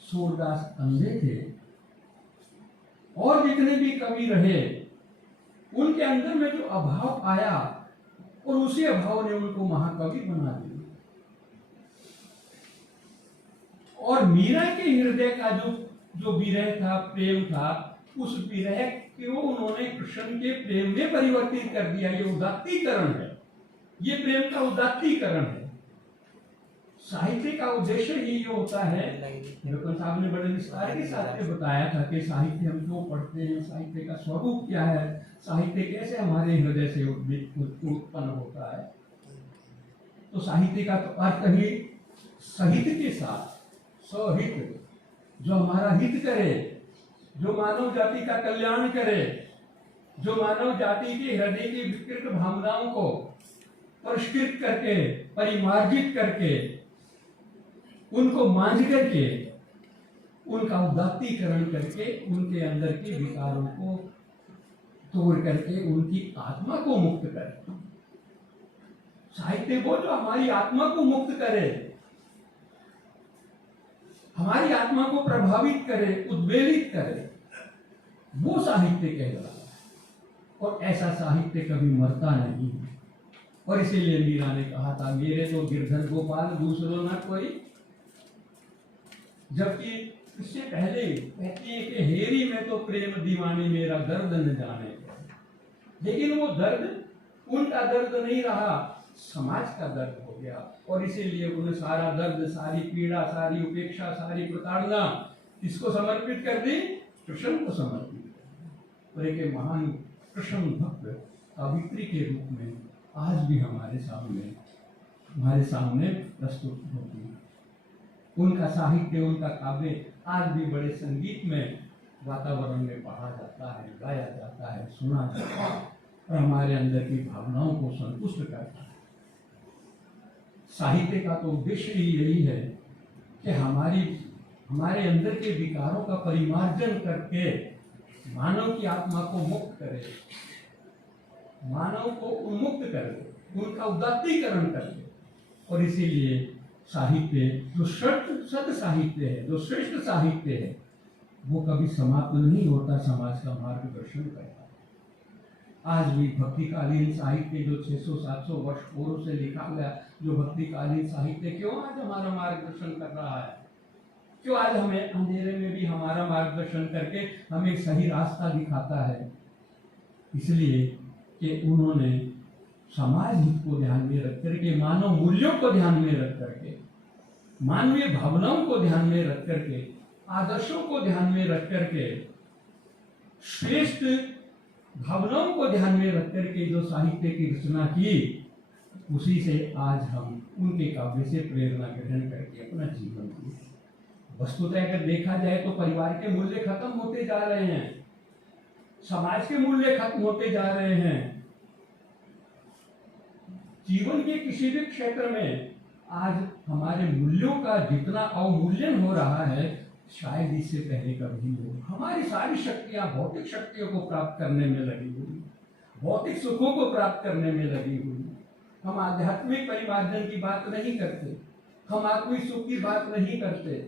सूरदास अंधे थे। और जितने भी कवि रहे, उनके अंदर में जो अभाव आया, और उसी अभाव ने उनको महाकवि बना दिया। और मीरा के हृदय का जो विरह था, प्रेम था, उस विरह को उन्होंने कृष्ण के प्रेम में परिवर्तित कर दिया। ये उदात्तीकरण है, ये प्रेम का उदात्तीकरण है। साहित्य का उद्देश्य ही ये होता है, निरुपम साहब ने बड़े विस्तार के साथ बताया था कि साहित्य हम क्यों पढ़ते हैं, साहित्य का स्वरूप क्या है, साहित्य कैसे हमारे हृदय से उत्पन्न होता है। तो साहित्य का तो अर्थ ही साहित्य के साथ स्वहित, जो हमारा हित करे, जो मानव जाति का कल्याण करे, जो मानव जाति के हृदय की विकृत भावनाओं को परिष्कृत करके, परिमार्जित करके, उनको मांझ करके, उनका उदात्तीकरण करके, उनके अंदर के विकारों को तोड़ करके उनकी आत्मा को मुक्त करे। साहित्य वो जो हमारी आत्मा को मुक्त करे, हमारी आत्मा को प्रभावित करे, उद्वेलित करे, वो साहित्य कहलाता है। और ऐसा साहित्य कभी मरता नहीं है। और इसीलिए मीरा ने कहा था, मेरे तो गिरधर गोपाल दूसरों न कोई। जबकि इससे पहले कहती है कि हेरी में तो प्रेम दीवानी मेरा दर्द न जाने। लेकिन वो दर्द उनका दर्द नहीं रहा, समाज का दर्द हो गया। और इसीलिए उन्हें सारा दर्द, सारी पीड़ा, सारी उपेक्षा, सारी प्रताड़ना किसको समर्पित कर दी? कृष्ण को समर्पित कर दी। और एक महान कृष्ण भक्त कवित्री के रूप में आज भी हमारे सामने प्रस्तुत होती है। उनका साहित्य, उनका काव्य आज भी बड़े संगीत में वातावरण में पढ़ा जाता है, गाया जाता है, सुना जाता है और हमारे अंदर की भावनाओं को संतुष्ट करता है। साहित्य का तो उद्देश्य ही यही है कि हमारे अंदर के विकारों का परिमार्जन करके मानव की आत्मा को मुक्त करे, मानव को उन्मुक्त करे, उनका उदात्तीकरण करे। और इसीलिए साहित्य जो सद साहित्य है, जो श्रेष्ठ साहित्य है, वो कभी समाप्त नहीं होता, समाज का मार्गदर्शन करता है। आज भी भक्तिकालीन साहित्य जो 600-700 वर्ष पूर्व से लिखा गया, जो भक्तिकालीन साहित्य क्यों आज हमारा मार्गदर्शन कर रहा है? क्यों आज हमें अंधेरे में भी हमारा मार्गदर्शन करके हमें सही रास्ता दिखाता है? इसलिए कि उन्होंने समाज हित को ध्यान में रख करके, मानव मूल्यों को ध्यान में रख करके, मानवीय भावनाओं को ध्यान में रख करके, आदर्शों को ध्यान में रख करके, श्रेष्ठ भावनाओं को ध्यान में रख करके जो साहित्य की रचना की, उसी से आज हम उनके काव्य से प्रेरणा ग्रहण करके अपना जीवन जिए। वस्तुतः अगर देखा जाए तो परिवार के मूल्य खत्म होते जा रहे हैं, समाज के मूल्य खत्म होते जा रहे हैं। जीवन के किसी भी क्षेत्र में आज हमारे मूल्यों का जितना अवमूल्यन हो रहा है, शायद इससे पहले कभी नहीं हो। हमारी सारी शक्तियां भौतिक शक्तियों को प्राप्त करने में लगी हुई, भौतिक सुखों को प्राप्त करने में लगी हुई। हम आध्यात्मिक परिमार्जन की बात नहीं करते, हम आत्मिक सुख की बात नहीं करते।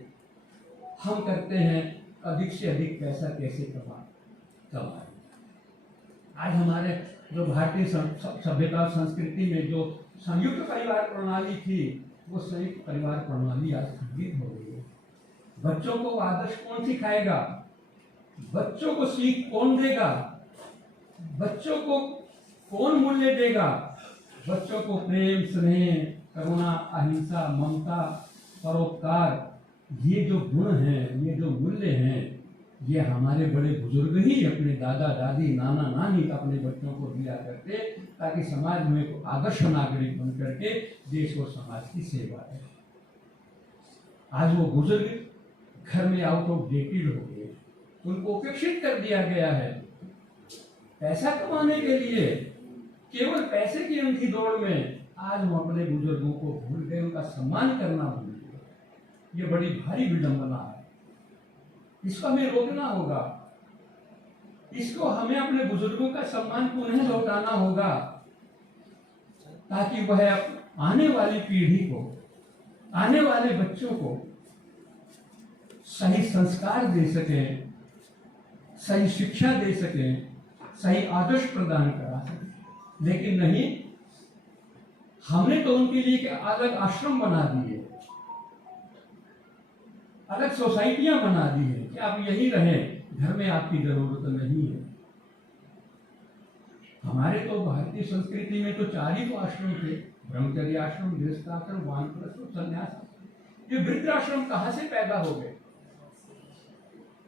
हम करते हैं अधिक से अधिक पैसा कैसे कमाएं। आज हमारे जो भारतीय सभ्यता संस्कृति में जो संयुक्त परिवार प्रणाली थी, वो संयुक्त परिवार प्रणाली आज खंडित हो गई है। बच्चों को आदर्श कौन सिखाएगा? बच्चों को सीख कौन देगा? बच्चों को कौन मूल्य देगा? बच्चों को प्रेम, स्नेह, करुणा, अहिंसा, ममता, परोपकार, ये जो गुण हैं, ये जो मूल्य हैं, ये हमारे बड़े बुजुर्ग ही अपने दादा दादी, नाना नानी अपने बच्चों को दिया करते, ताकि समाज में एक आदर्श नागरिक बन करके देश और समाज की सेवा है। आज वो बुजुर्ग घर में आउट ऑफ डेटेड हो गए, उनको उपेक्षित कर दिया गया है। पैसा कमाने के लिए, केवल पैसे की अंधी दौड़ में आज हम अपने बुजुर्गों को भूल गए, उनका सम्मान करना भूल गए। ये बड़ी भारी विडंबना है, इसको हमें रोकना होगा। इसको हमें अपने बुजुर्गों का सम्मान पुनः लौटाना होगा, ताकि वह आने वाली पीढ़ी को, आने वाले बच्चों को सही संस्कार दे सके, सही शिक्षा दे सके, सही आदर्श प्रदान करा सके। लेकिन नहीं, हमने तो उनके लिए अलग आश्रम बना दिए, अलग सोसाइटियां बना दी है कि आप यही रहें, घर में आपकी जरूरत नहीं है। हमारे तो भारतीय संस्कृति में तो 4 ही तो आश्रम थे, ब्रह्मचर्य आश्रम, गृहस्थाश्रम, वानप्रस्थ, संन्यास आश्रम। ये वृद्ध आश्रम कहाँ से पैदा हो गए?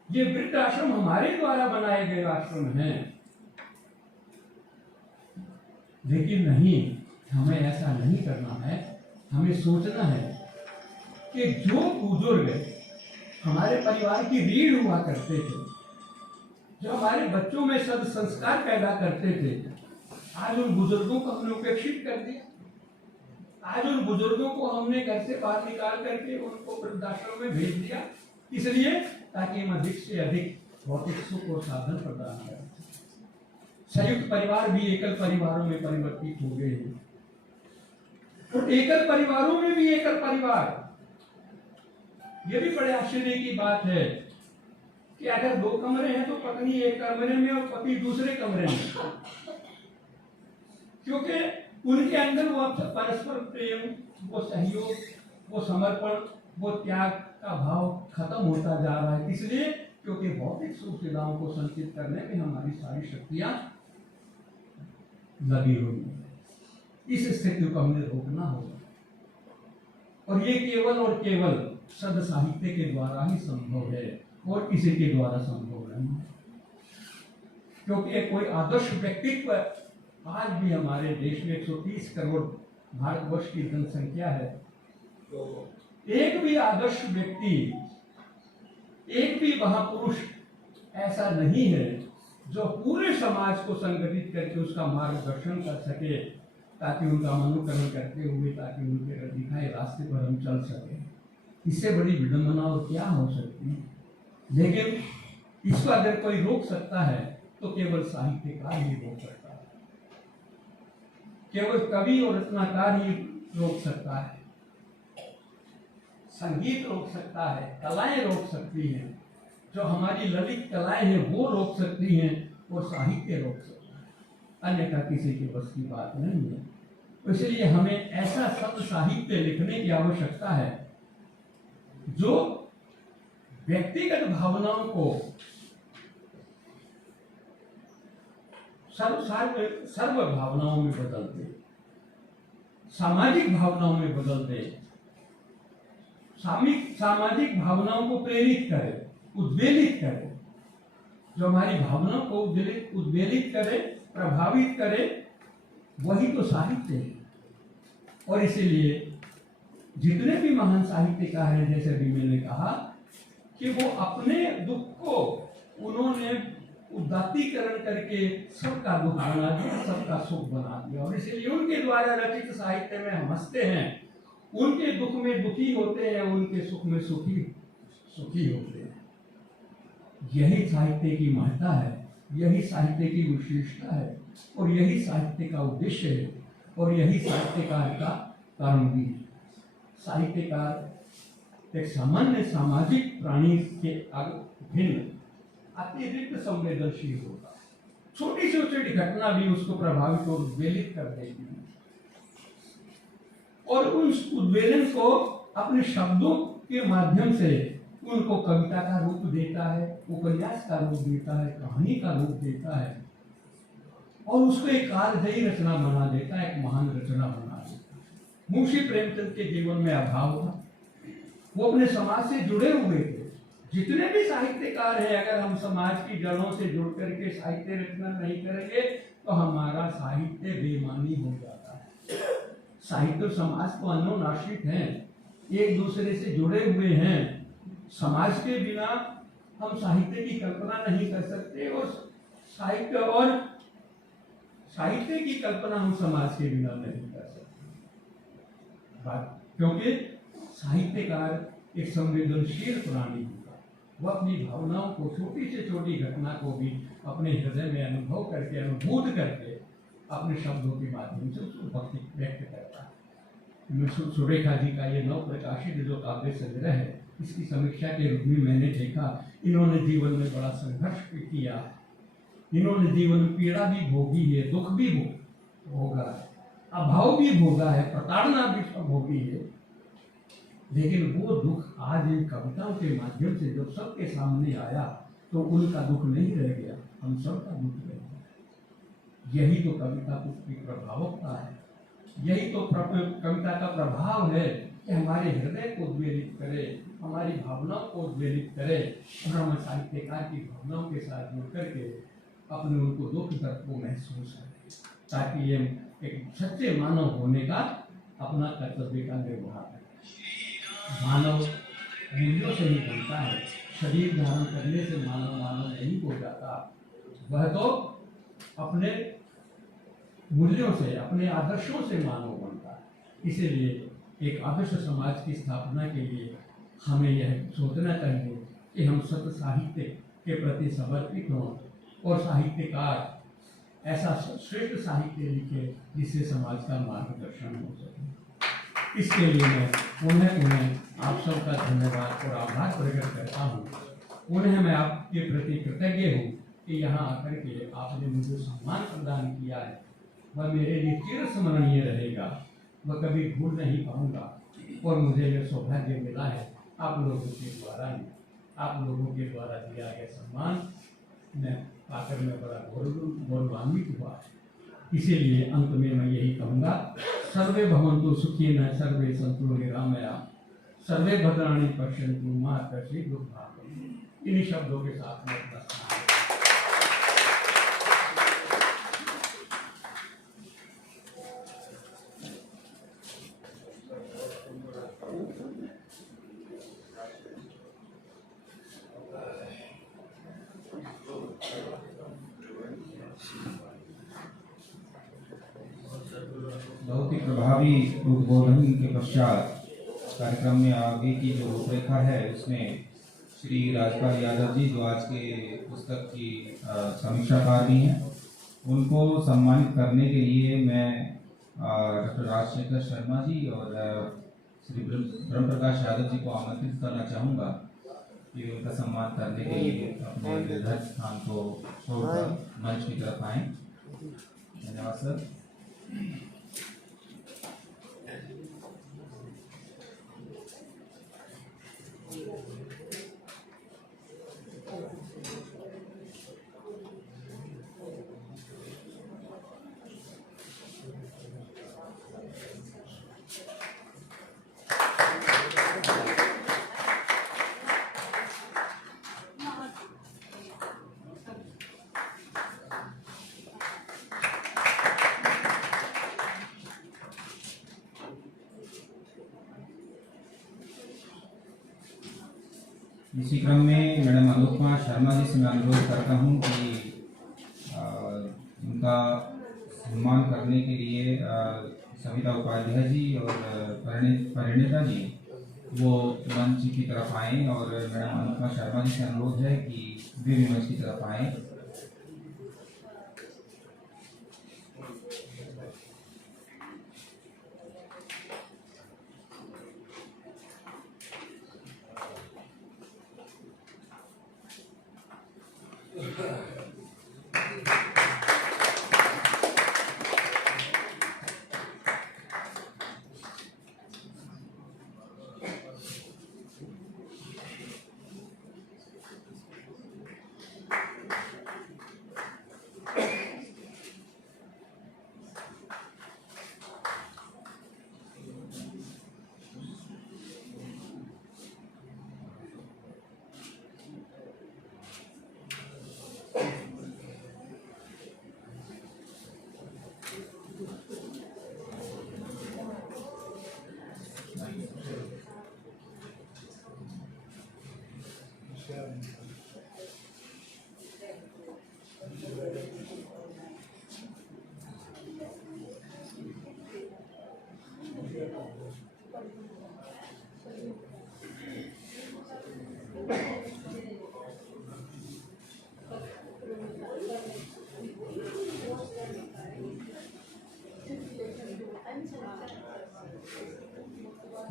ये वृद्ध आश्रम हमारे द्वारा बनाए गए आश्रम हैं। लेकिन नहीं, हमें ऐसा नहीं करना है। हमें सोचना है कि जो बुजुर्ग हमारे परिवार की रीढ़ हुआ करते थे, जो हमारे बच्चों में सद संस्कार पैदा करते थे, आज उन बुजुर्गों को हमने उपेक्षित कर दिया। आज उन बुजुर्गों को हमने घर से बाहर निकाल करके उनको वृद्धाश्रम में भेज दिया, इसलिए ताकि हम अधिक से अधिक भौतिक सुख और साधन प्रदान करें। संयुक्त परिवार भी एकल परिवारों में परिवर्तित हो गए हैं, और एकल परिवारों में भी एकल परिवार। ये भी बड़े आश्चर्य की बात है कि अगर 2 कमरे हैं तो पत्नी एक कमरे में और पति दूसरे कमरे में, क्योंकि उनके अंदर वो परस्पर प्रेम, वो सहयोग, वो समर्पण, वो त्याग का भाव खत्म होता जा रहा है। इसलिए क्योंकि भौतिक सुख सुविधाओं को संचित करने में हमारी सारी शक्तियां लगी हुई है। इस स्थिति को हमें रोकना होगा, और ये केवल और केवल सद साहित्य के द्वारा ही संभव है, और किसी के द्वारा संभव नहीं है। क्योंकि कोई आदर्श व्यक्तित्व, आज भी हमारे देश में 130 करोड़ भारतवर्ष की जनसंख्या है, तो एक भी आदर्श व्यक्ति, एक भी महापुरुष ऐसा नहीं है जो पूरे समाज को संगठित करके उसका मार्गदर्शन कर सके, ताकि उनका अनुकरण करते हुए, ताकि उनके दिखाए रास्ते पर हम चल सके। इससे बड़ी विडंबना और क्या हो सकती है। लेकिन इसको अगर कोई रोक सकता है तो केवल साहित्यकार ही रोक सकता है, केवल कवि और रचनाकार ही रोक सकता है। संगीत रोक सकता है, कलाएं रोक सकती हैं, जो हमारी ललित कलाएं हैं वो रोक सकती हैं, और साहित्य रोक सकता है, अन्यथा किसी के बस की बात नहीं है। इसलिए हमें ऐसा शब्द साहित्य लिखने की आवश्यकता है जो व्यक्तिगत भावनाओं को सर्व भावनाओं में बदल दे, सामाजिक भावनाओं में बदल दे, सामाजिक भावनाओं को प्रेरित करे, उद्वेलित करे। जो हमारी भावनाओं को उद्वेलित करे, प्रभावित करे, वही तो साहित्य है। और इसीलिए जितने भी महान साहित्यकार हैं, जैसे भी मैंने कहा कि वो अपने दुख को उन्होंने उदात्तीकरण करके सबका दुख बना दिया, सबका सुख बना दिया। और इसीलिए उनके द्वारा रचित साहित्य में हम हंसते हैं, उनके दुख में दुखी होते हैं, उनके सुख में सुखी होते हैं। यही साहित्य की महत्ता है, यही साहित्य की विशेषता है, और यही साहित्य का उद्देश्य है, और यही साहित्यकार का कारण भी है। साहित्यकार एक सामान्य सामाजिक प्राणी के भिन्न अतिरिक्त संवेदनशील होता है। छोटी से छोटी घटना भी उसको प्रभावित और उद्वेलित कर देती है, और उस उद्वेलन को अपने शब्दों के माध्यम से उनको कविता का रूप देता है, उपन्यास का रूप देता है, कहानी का रूप देता है, और उसको एक कालजयी रचना बना देता है, एक महान रचना बना देता है। मुंशी प्रेमचंद के जीवन में अभाव था, वो अपने समाज से जुड़े हुए थे। जितने भी साहित्यकार हैं, अगर हम समाज की जड़ों से जुड़ करके साहित्य रचना नहीं करेंगे तो हमारा साहित्य बेईमानी हो जाता है। साहित्य समाज को अनुनाशित हैं, एक दूसरे से जुड़े हुए हैं। समाज के बिना हम साहित्य की कल्पना नहीं कर सकते, और साहित्य की कल्पना हम समाज के बिना नहीं कर सकते। क्योंकि साहित्यकार एक संवेदनशील प्राणी होगा, वो अपनी भावनाओं को, छोटी से छोटी घटना को भी अपने हृदय में अनुभव करके, अनुभूत करके अपने शब्दों के माध्यम से उसको व्यक्त करता है। सुरेखा जी का ये नव प्रकाशित जो काव्य संग्रह है, इसकी समीक्षा के रूप में मैंने देखा, इन्होंने जीवन में बड़ा संघर्ष भी किया है, इन्होंने जीवन में पीड़ा भी भोगी है, दुख भी भोगा है, अभाव भी भोगा है, प्रताड़ना भी भोगी है। लेकिन वो दुख आज इन कविताओं के माध्यम से जब सबके सामने आया तो उनका दुख नहीं रह गया, हम सबका दुख रह गया। यही तो कविता की प्रभावकता है, यही तो कविता का प्रभाव है कि हमारे हृदय को उद्वेलित करे, हमारी भावनाओं को उद्वेलित करे, और हम साहित्यकार की भावनाओं के साथ जुड़ करके अपने उनको दुख दर्द को महसूस करें, ताकि ये एक सच्चे मानव होने का अपना कर्तव्य का निर्वाह करें। मानव मूल्यों से ही बनता है। शरीर धारण करने से मानव मानव नहीं हो जाता, वह तो अपने मूल्यों से, अपने आदर्शों से मानव बनता है। इसीलिए एक आदर्श समाज की स्थापना के लिए हमें यह सोचना चाहिए कि हम सत्य साहित्य के प्रति समर्पित हों और साहित्यकार ऐसा श्रेष्ठ साहित्य लिखे जिससे समाज का मार्गदर्शन हो सके। इसके लिए मैं उन्हें आप सबका धन्यवाद और आभार प्रकट करता हूँ। मैं आपके प्रति कृतज्ञ हूँ कि यहाँ आकर के आपने मुझे सम्मान प्रदान किया है, वह मेरे लिए चिर स्मरणीय रहेगा, वह कभी भूल नहीं पाऊंगा। और मुझे यह सौभाग्य मिला है आप लोगों के द्वारा दिया गया सम्मान मैं पाकर मैं बड़ा गौरवान्वित हुआ। इसीलिए अंत में मैं यही कहूँगा, सर्वे भवन्तु सुखिनः, सर्वे सन्तु निरामया, सर्वे भद्राणि पश्यन्तु मा कश्चित् दुःखभाग्। इन्हीं शब्दों के साथ में अपना स्थान बहुत ही प्रभावी उद्बोधन के पश्चात कार्यक्रम में आगे की जो रूपरेखा है उसमें श्री राजपाल यादव जी, जो आज के पुस्तक की समीक्षाकार भी हैं, उनको सम्मानित करने के लिए मैं डॉक्टर राजशेखर शर्मा जी और श्री ब्रह्म प्रकाश यादव जी को आमंत्रित करना चाहूँगा कि उनका सम्मान करने के लिए अपने निर्धारित स्थान को छोड़कर मंच की तरफ आएँ। धन्यवाद सर। इसी क्रम में मैडम अनुपमा शर्मा जी से मैं अनुरोध करता हूं कि उनका सम्मान करने के लिए सविता उपाध्याय जी और परिणीता जी वो मंच की तरफ आएं, और मैडम अनुपमा शर्मा जी से अनुरोध है कि वे भी मंच की तरफ आएं।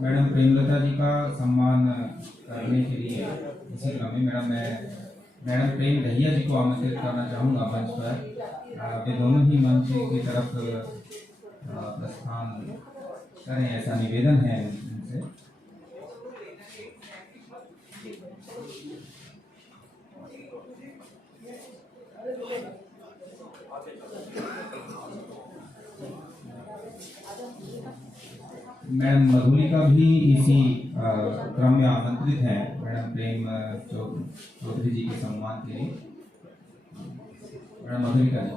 मैडम प्रेमलता जी का सम्मान करने के लिए इसी क्रम में मैडम प्रेम दहिया जी को आमंत्रित करना चाहूँगा मंच पर। वे दोनों ही मंच की तरफ प्रस्थान करें, ऐसा निवेदन है उनसे। मैडम मधुलिका भी इसी क्रम में आमंत्रित हैं मैडम प्रेम चौधरी जी के सम्मान के लिए। मैडम मधुलिका जी।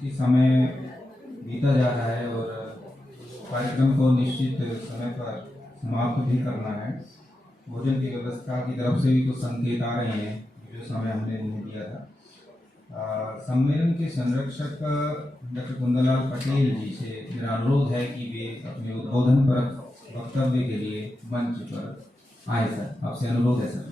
कि समय बीता जा रहा है और कार्यक्रम को निश्चित समय पर समाप्त भी करना है। भोजन की व्यवस्था की तरफ से भी कुछ संकेत आ रहे हैं जो समय हमने उन्हें दिया था। सम्मेलन के संरक्षक डॉक्टर कुंदनलाल पटेल जी से मेरा अनुरोध है कि वे अपने उद्बोधन पर वक्तव्य के लिए मंच पर आए। सर, आपसे अनुरोध है सर।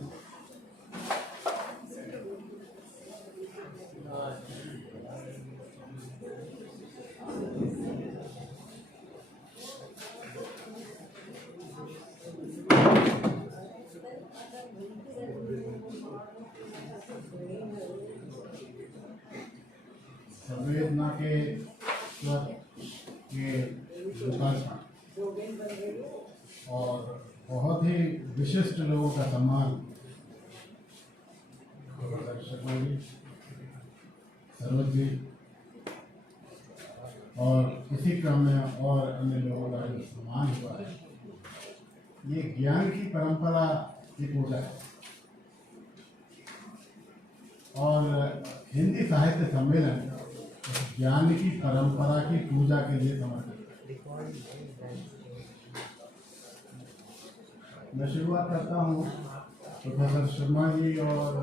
संवेदना के स्वर के विकासमान और बहुत ही विशिष्ट लोगों का सम्मान शर्मा जी, सरोज जी और इसी क्रम में और अन्य लोगों का जो सम्मान हुआ है, ये ज्ञान की परंपरा की पूजा है और हिंदी साहित्य सम्मेलन ज्ञान की परंपरा की पूजा के लिए समर्पित है। मैं शुरुआत करता हूँ प्रोफेसर शर्मा जी और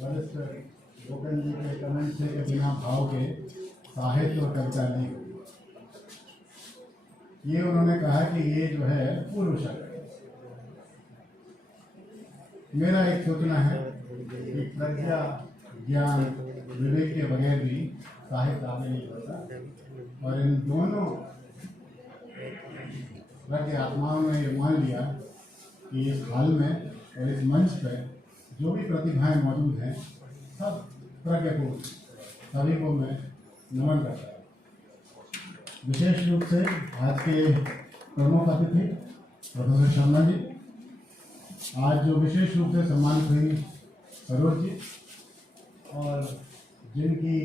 वरिष्ठ गोकन जी के कमेंट से के बिना भाव के साहित्य और कविता नहीं हुई। ये उन्होंने कहा कि ये जो है पूर्व शक है। मेरा एक सोचना है कि प्रज्ञा, ज्ञान, विवेक के बगैर भी साहित्य आगे नहीं बढ़ता और इन दोनों प्रज्ञा आत्माओं ने ये मान लिया कि इस हाल में और इस मंच पर जो भी प्रतिभाएं मौजूद हैं सब प्रज्ञापूर्ण, सभी को मैं नमन करता हूँ। विशेष रूप से आज के प्रमुख अतिथि प्रोफेसर शर्मा जी, आज जो विशेष रूप से सम्मानित हुई सरोज जी और जिनकी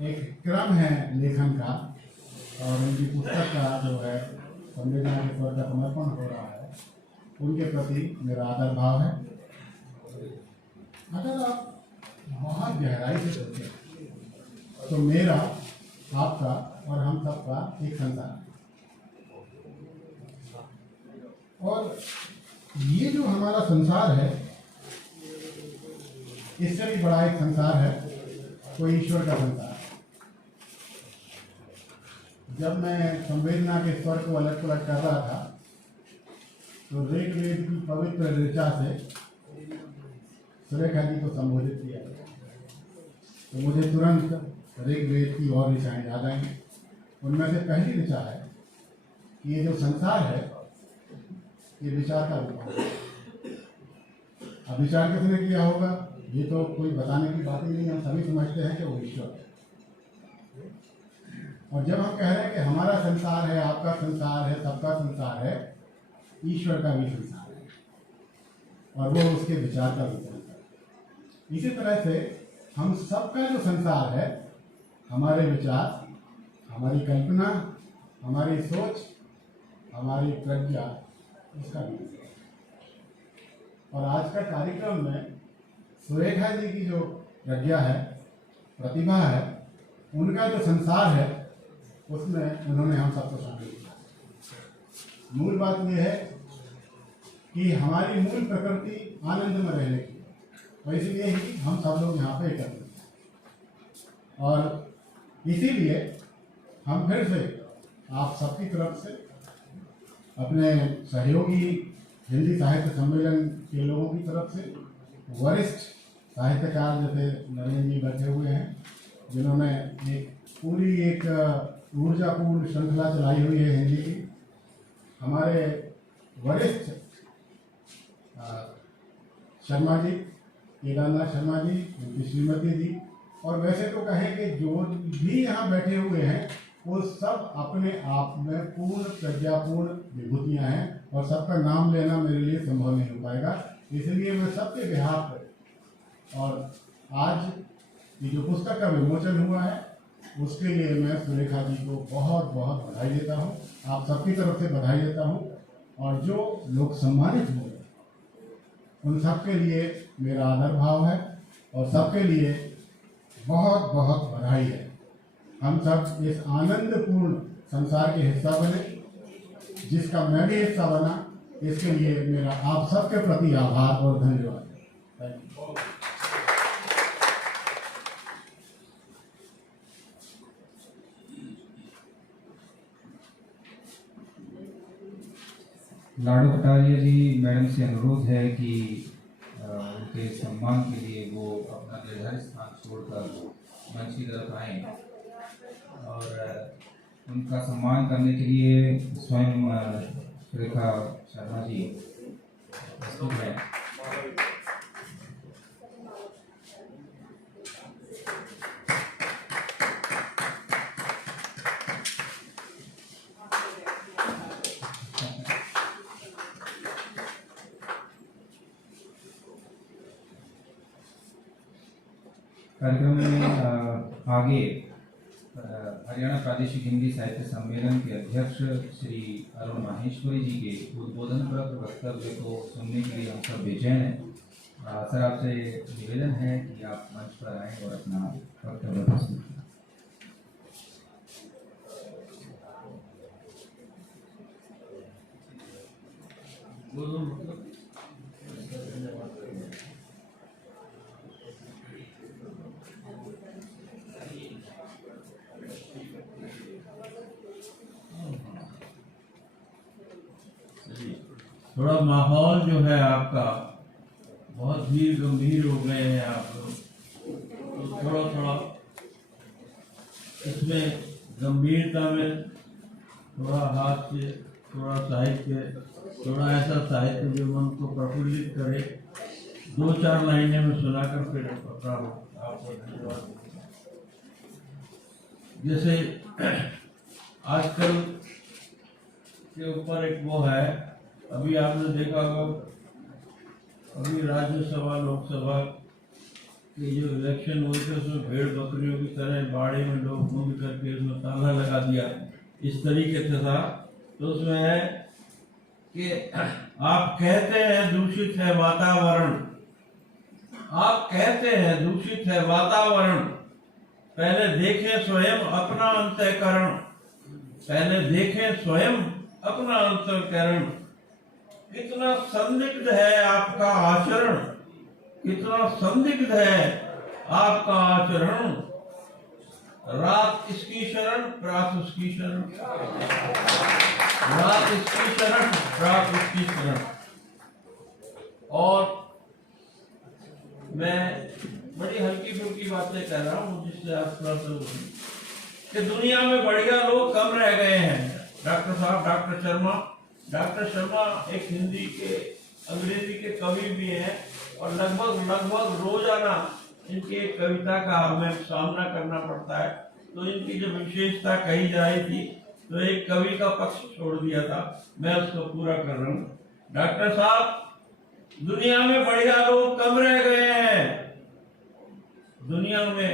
एक क्रम है लेखन का और उनकी पुस्तक का जो है संवेदना के स्वर का समर्पण हो रहा है, उनके प्रति मेरा आदर भाव है। अगर आप बहुत गहराई से सोचें तो मेरा, आपका और हम सबका एक संसार है और ये जो हमारा संसार है, इससे भी बड़ा एक संसार है, कोई ईश्वर का संसार है। जब मैं संवेदना के स्वर को अलग पलट कर रहा था तो ऋग्वेद की पवित्र ऋचा से सुरेखा जी को संबोधित किया तो मुझे तुरंत ऋग्वेद की और ऋचाएं याद आई। उनमें से पहली ऋचा है कि ये जो संसार है ये विचार का रूप है। अब विचार किसने किया होगा ये तो कोई बताने की बात ही नहीं, हम सभी समझते हैं कि वो ईश्वर है। और जब हम कह रहे हैं कि हमारा संसार है, आपका संसार है, सबका संसार है, ईश्वर का भी संसार है और वो उसके विचार का भी संसार है। इसी तरह से हम सबका जो संसार है, हमारे विचार, हमारी कल्पना, हमारी सोच, हमारी प्रज्ञा, उसका भी संसार है। और आज का कार्यक्रम में सुरेखा जी की जो प्रज्ञा है, प्रतिभा है, उनका जो संसार है, उसमें उन्होंने हम सबको शामिल किया। मूल बात यह है कि हमारी मूल प्रकृति आनंद में रहने की, तो इसलिए ही हम सब लोग यहाँ पे एकत्रित हैं और इसीलिए हम फिर से आप सबकी तरफ से अपने सहयोगी हिंदी साहित्य सम्मेलन के लोगों की तरफ से, वरिष्ठ साहित्यकार जैसे नरेंद्र जी बैठे हुए हैं जिन्होंने एक ऊर्जापूर्ण श्रृंखला चलाई हुई है हिंदी की, हमारे वरिष्ठ शर्मा जी, केदारनाथ शर्मा जी, उनकी श्रीमती जी, और वैसे तो कहें कि जो भी यहाँ बैठे हुए हैं वो सब अपने आप में पूर्ण प्रज्ञापूर्ण विभूतियाँ हैं और सबका नाम लेना मेरे लिए संभव नहीं हो पाएगा। इसलिए मैं सबके बिहाफ पर और आज ये जो पुस्तक का विमोचन हुआ है उसके लिए मैं सुरेखा जी को बहुत बहुत बधाई देता हूँ, आप सबकी तरफ से बधाई देता हूँ और जो लोग सम्मानित हुए उन सबके लिए मेरा आदर भाव है और सबके लिए बहुत बहुत बधाई है। हम सब इस आनंदपूर्ण संसार के हिस्सा बने, जिसका मैं भी हिस्सा बना। इसके लिए मेरा आप सबके प्रति आभार और धन्यवाद। Thank you. Lado Kataria ji madam से अनुरोध है कि उनके सम्मान के लिए वो अपना निर्धारित स्थान छोड़कर मंच की तरफ आएं और उनका सम्मान करने के लिए स्वयं सुरेखा शर्मा जी प्रस्तुत हैं। कार्यक्रम में आगे हरियाणा प्रादेशिक हिंदी साहित्य सम्मेलन के अध्यक्ष श्री अरुण माहेश्वरी जी के उद्बोधन पर वक्तव्य को सुनने के लिए हम सब बेचैन हैं। सर, आपसे निवेदन है कि आप मंच पर आएं और अपना वक्तव्य प्रस्तुत करें। थोड़ा माहौल जो है आपका बहुत ही गंभीर हो गए हैं आप लोग, तो थोड़ा थोड़ा इसमें गंभीरता में थोड़ा हास्य, थोड़ा साहित्य, थोड़ा ऐसा साहित्य जो मन को प्रफुल्लित करे, 2-4 लाइनें में सुनाकर फिर अपना आपको धन्यवाद। जैसे आजकल के ऊपर एक वो है, अभी आपने देखा होगा, अभी राज्यसभा लोकसभा के जो इलेक्शन हुए थे उसमें भेड़ बकरियों की तरह बाड़े में लोग घूम करके उसमें ताला लगा दिया, इस तरीके से था। तो उसमें है कि आप कहते हैं दूषित है वातावरण, आप कहते हैं दूषित है वातावरण, पहले देखें स्वयं अपना अंतःकरण, पहले देखें स्वयं अपना अंतःकरण। कितना संदिग्ध है आपका आचरण, कितना संदिग्ध है आपका आचरण। रात इसकी शरण प्रात उसकी शरण, रात इसकी शरण प्रात उसकी शरण। और मैं बड़ी हल्की फुल्की बातें कह रहा हूँ जिससे आप थोड़ा सा कि दुनिया में बढ़िया लोग कम रह गए हैं। डॉक्टर साहब, डॉक्टर शर्मा एक हिंदी के अंग्रेजी के कवि भी हैं और लगभग रोजाना इनकी एक कविता का हमें सामना करना पड़ता है। तो इनकी जो विशेषता कही जा रही थी तो एक कवि का पक्ष छोड़ दिया था, मैं उसको पूरा कर रहा हूँ। डॉक्टर साहब, दुनिया में बढ़िया लोग कम रह गए हैं, दुनिया में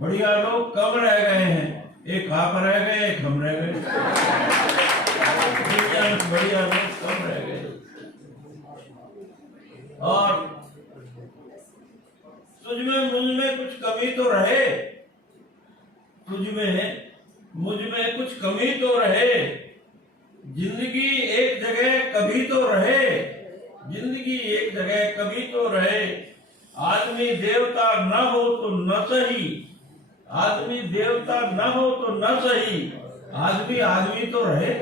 बढ़िया लोग कम रह गए हैं। एक आप रह गए, एक हम रह गए, दुनिया में बढ़िया लोग कम रह गए। और तुझमें मुझ में कुछ कमी तो रहे, तुझमें मुझ में कुछ कमी तो रहे, जिंदगी एक जगह कभी तो रहे, जिंदगी एक जगह कभी तो रहे। आदमी देवता न हो तो न सही, आदमी देवता न हो तो न सही, आदमी आदमी तो रहे।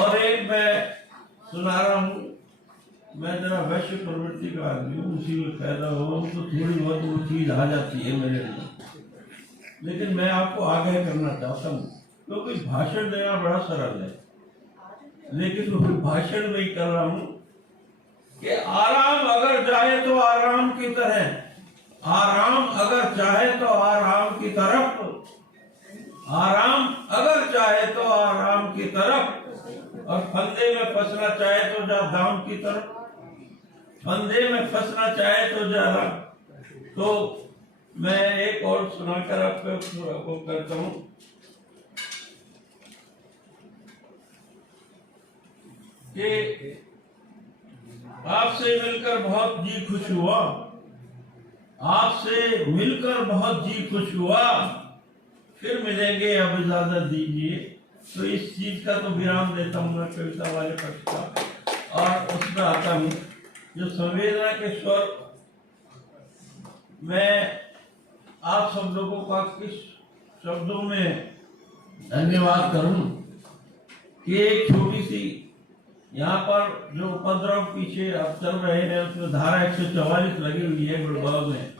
और एक मैं सुना रहा हूँ, मैं जरा वैश्य प्रवृत्ति का आदमी हूँ, उसी में पैदा हुआ हूँ, तो थोड़ी बहुत वो चीज आ जाती है मेरे लिए। लेकिन मैं आपको आगाह करना चाहता हूँ, क्योंकि भाषण देना बड़ा सरल है, लेकिन वो भाषण में ही कर रहा हूँ कि आराम अगर चाहे तो आराम की तरह, आराम अगर चाहे तो आराम की तरफ, आराम अगर चाहे तो आराम की तरफ, और फंदे में फंसना चाहे तो जा दाम की तरफ, फंदे में फंसना चाहे तो जा राम। तो मैं एक और सुनाकर आपको करता हूँ कि आपसे मिलकर बहुत जी खुश हुआ, आपसे मिलकर बहुत जी खुश हुआ, फिर मिलेंगे, अब इजाजत दीजिए। तो इस चीज का तो विराम देता हूँ मैं कविता वाले पक्ष का, और उसमें आता हूँ जो संवेदना के स्वर। मैं आप सब लोगों का किस शब्दों में धन्यवाद करूं कि एक छोटी सी यहाँ पर जो उपद्रव पीछे अब चल रहे हैं उसमें धारा 144 लगी हुई है गुड़गांव में।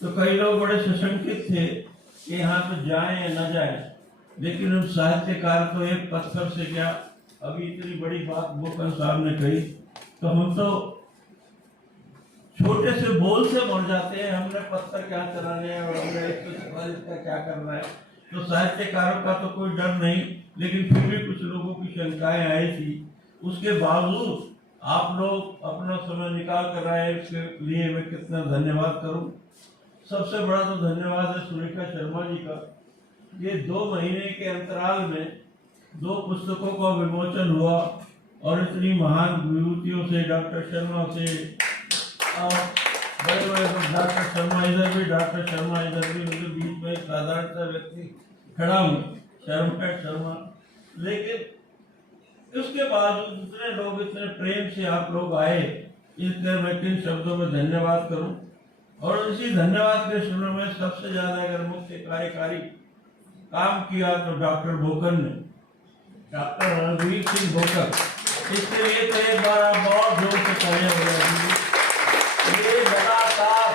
तो कई लोग बड़े सशंकित थे कि यहाँ पे जाएं या न जाएं, लेकिन उन साहित्यकार को एक पत्थर से क्या, अभी इतनी बड़ी बात बोकन साहब ने कही, तो हम तो छोटे से बोल से मर जाते हैं, हमने पत्थर क्या चलाने हैं और हमने 144 का क्या करना है। तो साहित्यकारों का तो कोई डर नहीं, लेकिन फिर भी कुछ लोगों की शंकाएं आई थी। उसके बावजूद आप लोग अपना समय निकाल कर आए, इसके लिए मैं कितना धन्यवाद करूं। सबसे बड़ा तो धन्यवाद है सुरेखा शर्मा जी का। ये 2 महीने के अंतराल में 2 पुस्तकों का विमोचन हुआ, और इतनी महान विभूतियों से, डॉक्टर शर्मा से, और बड़े बड़े डॉक्टर शर्मा इधर भी, डॉक्टर शर्मा इधर भी, उनके बीच में एक साधारण सा व्यक्ति खड़ा हूँ, शर्मा। लेकिन उसके बावजूद इतने लोग, इतने प्रेम से आप लोग आए, इसलिए मैं किन शब्दों में धन्यवाद करूं। और इसी धन्यवाद के शब्दों में सबसे ज्यादा अगर मुख्य कार्यकारी काम किया तो डॉक्टर बोकन ने, डॉक्टर रणवीर सिंह बोकन। इसके लिए तो एक बार आप बहुत जोर से तालियां बजाइए। ये लगातार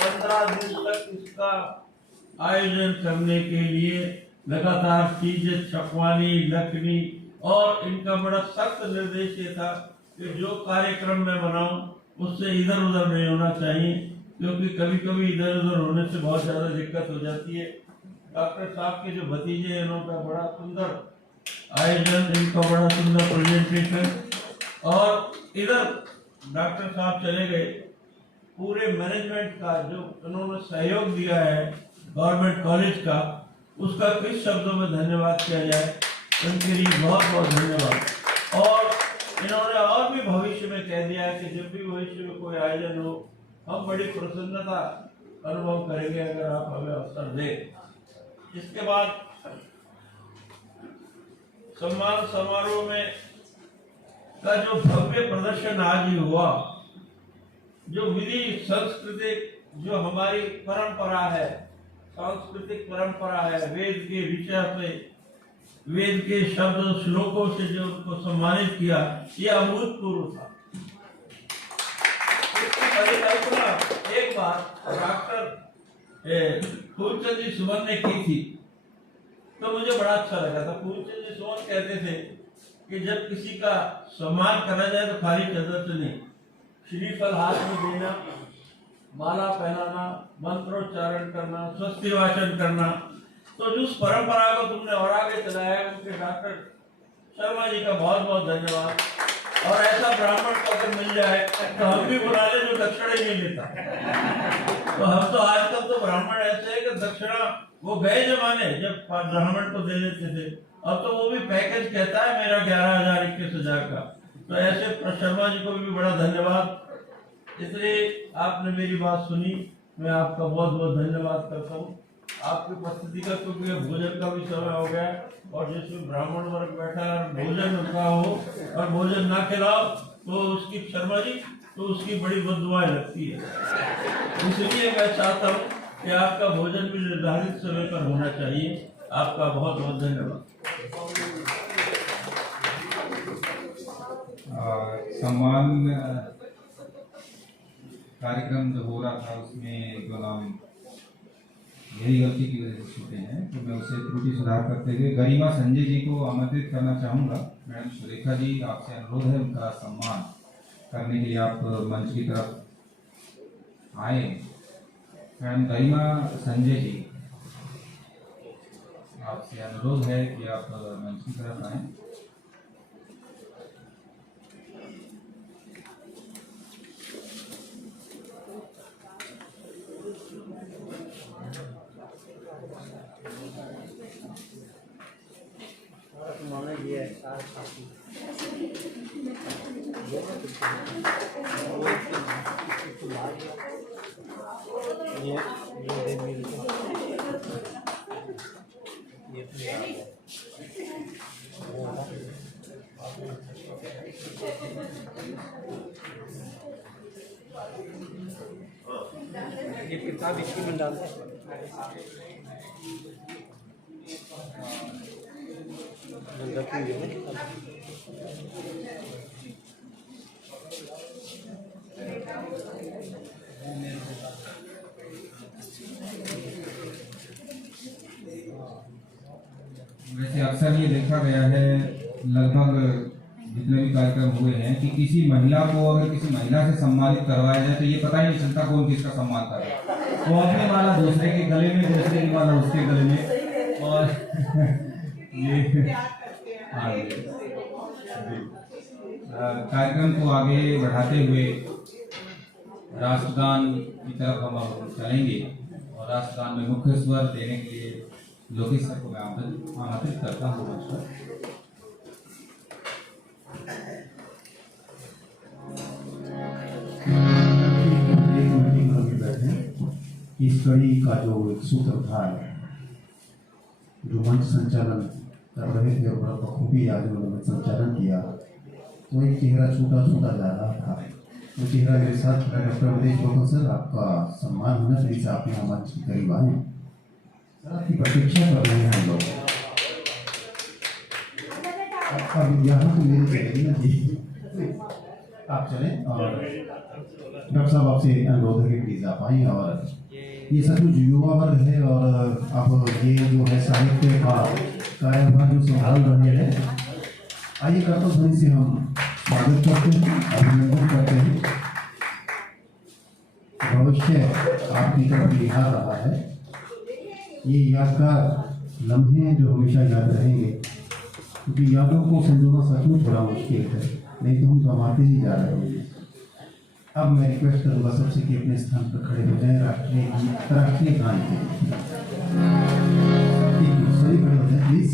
15 दिन तक इसका आयोजन करने के लिए लगातार चीजें छपवानी, लिखनी, और इनका बड़ा सख्त निर्देश ये था कि जो कार्यक्रम मैं बनाऊं उससे इधर उधर नहीं होना चाहिए, क्योंकि कभी कभी इधर उधर होने से बहुत ज्यादा दिक्कत हो जाती है। डॉक्टर साहब के जो भतीजे हैं उनका बड़ा सुंदर आयोजन, इनका बड़ा सुंदर प्रेजेंटेशन, और इधर डॉक्टर साहब चले गए, पूरे मैनेजमेंट का जो उन्होंने सहयोग दिया है गवर्नमेंट कॉलेज का, उसका किस शब्दों में धन्यवाद किया जाए, उनके लिए बहुत बहुत धन्यवाद। और इन्होंने और भी भविष्य में कह दिया है कि जब भी भविष्य में कोई आयोजन हो, हम बड़ी प्रसन्नता अनुभव करेंगे अगर आप हमें अवसर दें। इसके बाद सम्मान समारोह में का जो भव्य प्रदर्शन आज ही हुआ, जो विधि सांस्कृतिक जो हमारी परंपरा है, सांस्कृतिक परंपरा है, वेद के विषय से, वेद के शब्द श्लोकों से जो उनको सम्मानित किया, ये अभूतपूर्व था। इसकी परिकल्पना एक बार डॉक्टर फूलचंद जी सुमन ने की थी, तो मुझे बड़ा अच्छा लगा था। फूलचंद जी सुमन कहते थे कि जब किसी का सम्मान करा जाए तो खाली चदर से नहीं, श्रीफल हाथ में देना, माला पहनाना, मंत्रोच्चारण करना, स्वस्ति वाचन करना, तो जिस परंपरा को तुमने और आगे चलाया उनके डॉक्टर शर्मा जी का बहुत बहुत धन्यवाद। और ऐसा ब्राह्मण को अगर मिल जाए तो हम भी बुला ले जो दक्षिणा ही नहीं लेता। तो हम तो आजकल तो ब्राह्मण ऐसे है कि दक्षिणा वो गए जमाने जब ब्राह्मण को दे देते थे, अब तो वो भी पैकेज कहता है मेरा 11,000 21,000 का। तो ऐसे शर्मा जी को भी बड़ा धन्यवाद। इसलिए आपने मेरी बात सुनी, मैं आपका बहुत बहुत धन्यवाद करता हूँ। आपकी उपस्थिति का, क्योंकि भोजन का भी समय हो गया और जिसमें ब्राह्मण वर्ग बैठा है, भोजन उनका हो और भोजन ना खिलाओ तो उसकी शर्मा जी, तो उसकी बड़ी बददुआएं लगती है। इसलिए मैं चाहता हूँ कि आपका भोजन भी निर्धारित समय पर होना चाहिए। आपका बहुत बहुत धन्यवाद। सम्मान कार्यक्रम जो हो रहा था उसमें जो नाम यही गलती की वजह से छूटे हैं, तो मैं उसे त्रुटि सुधार करते हुए गरिमा संजय जी को आमंत्रित करना चाहूँगा। मैडम सुरेखा जी, आपसे अनुरोध है उनका सम्मान करने के लिए आप मंच की तरफ आए। मैडम गरिमा संजय जी, आपसे अनुरोध है कि आप मंच की तरफ आए। ये किताब इसकी में डालते वैसे अक्सर ये देखा गया है, लगभग जितने भी कार्यक्रम हुए हैं, कि किसी महिला को अगर किसी महिला से सम्मानित करवाया जाए तो ये पता ही नहीं चलता कौन किसका सम्मान कर रहा है। वो अपनी माला दूसरे के गले में, दूसरे की माला उसके गले में, और ये कार्यक्रम को आगे बढ़ाते हुए राष्ट्रगान की तरफ हम अब चलेंगे और राष्ट्रगान में मुख्य स्वर देने के लिए लोकेश सर को मैं आमंत्रित करता हूँ। एक मीटिंग करके बैठे, इस कड़ी का जो एक सूत्रधार जो मंच संचालन कर रहे थे और बड़ा बखूबी आज उन्होंने संचालन किया, तो एक चेहरा छूटा छूटा जा रहा था। वो चेहरा मेरे साथ डॉक्टर विदेश बोकन सर, आपका सम्मान होना चाहिए, आप यहाँ मंच के करीब आए, सर आपकी प्रतीक्षा कर रहे हैं हम लोग। अब यहाँ तो मेरी चलेगी ना जी, आप चलें और डॉक्टर साहब आपसे अनुरोध है कि प्लीज आप आएँ। और ये सब कुछ युवा वर्ग है और अब ये जो है साहित्य का कार्यभार जो संभाल रहे हैं, आइए कर्तव्य ध्वनि से हम स्वागत करते हैं, अभिनंदन करते हैं। भविष्य आपकी तरफ निहार रहा है, ये यादगार लम्हे जो हमेशा याद रहेंगे, क्योंकि यादों को संजोना सचमुच बड़ा मुश्किल है, नहीं तो हम गंवाते ही जा रहे हैं। अब मैं रिक्वेस्ट करूंगा सबसे कि अपने स्थान पर खड़े हो जाएं राष्ट्रीय गान के लिए। सभी खड़े हो जाएं प्लीज।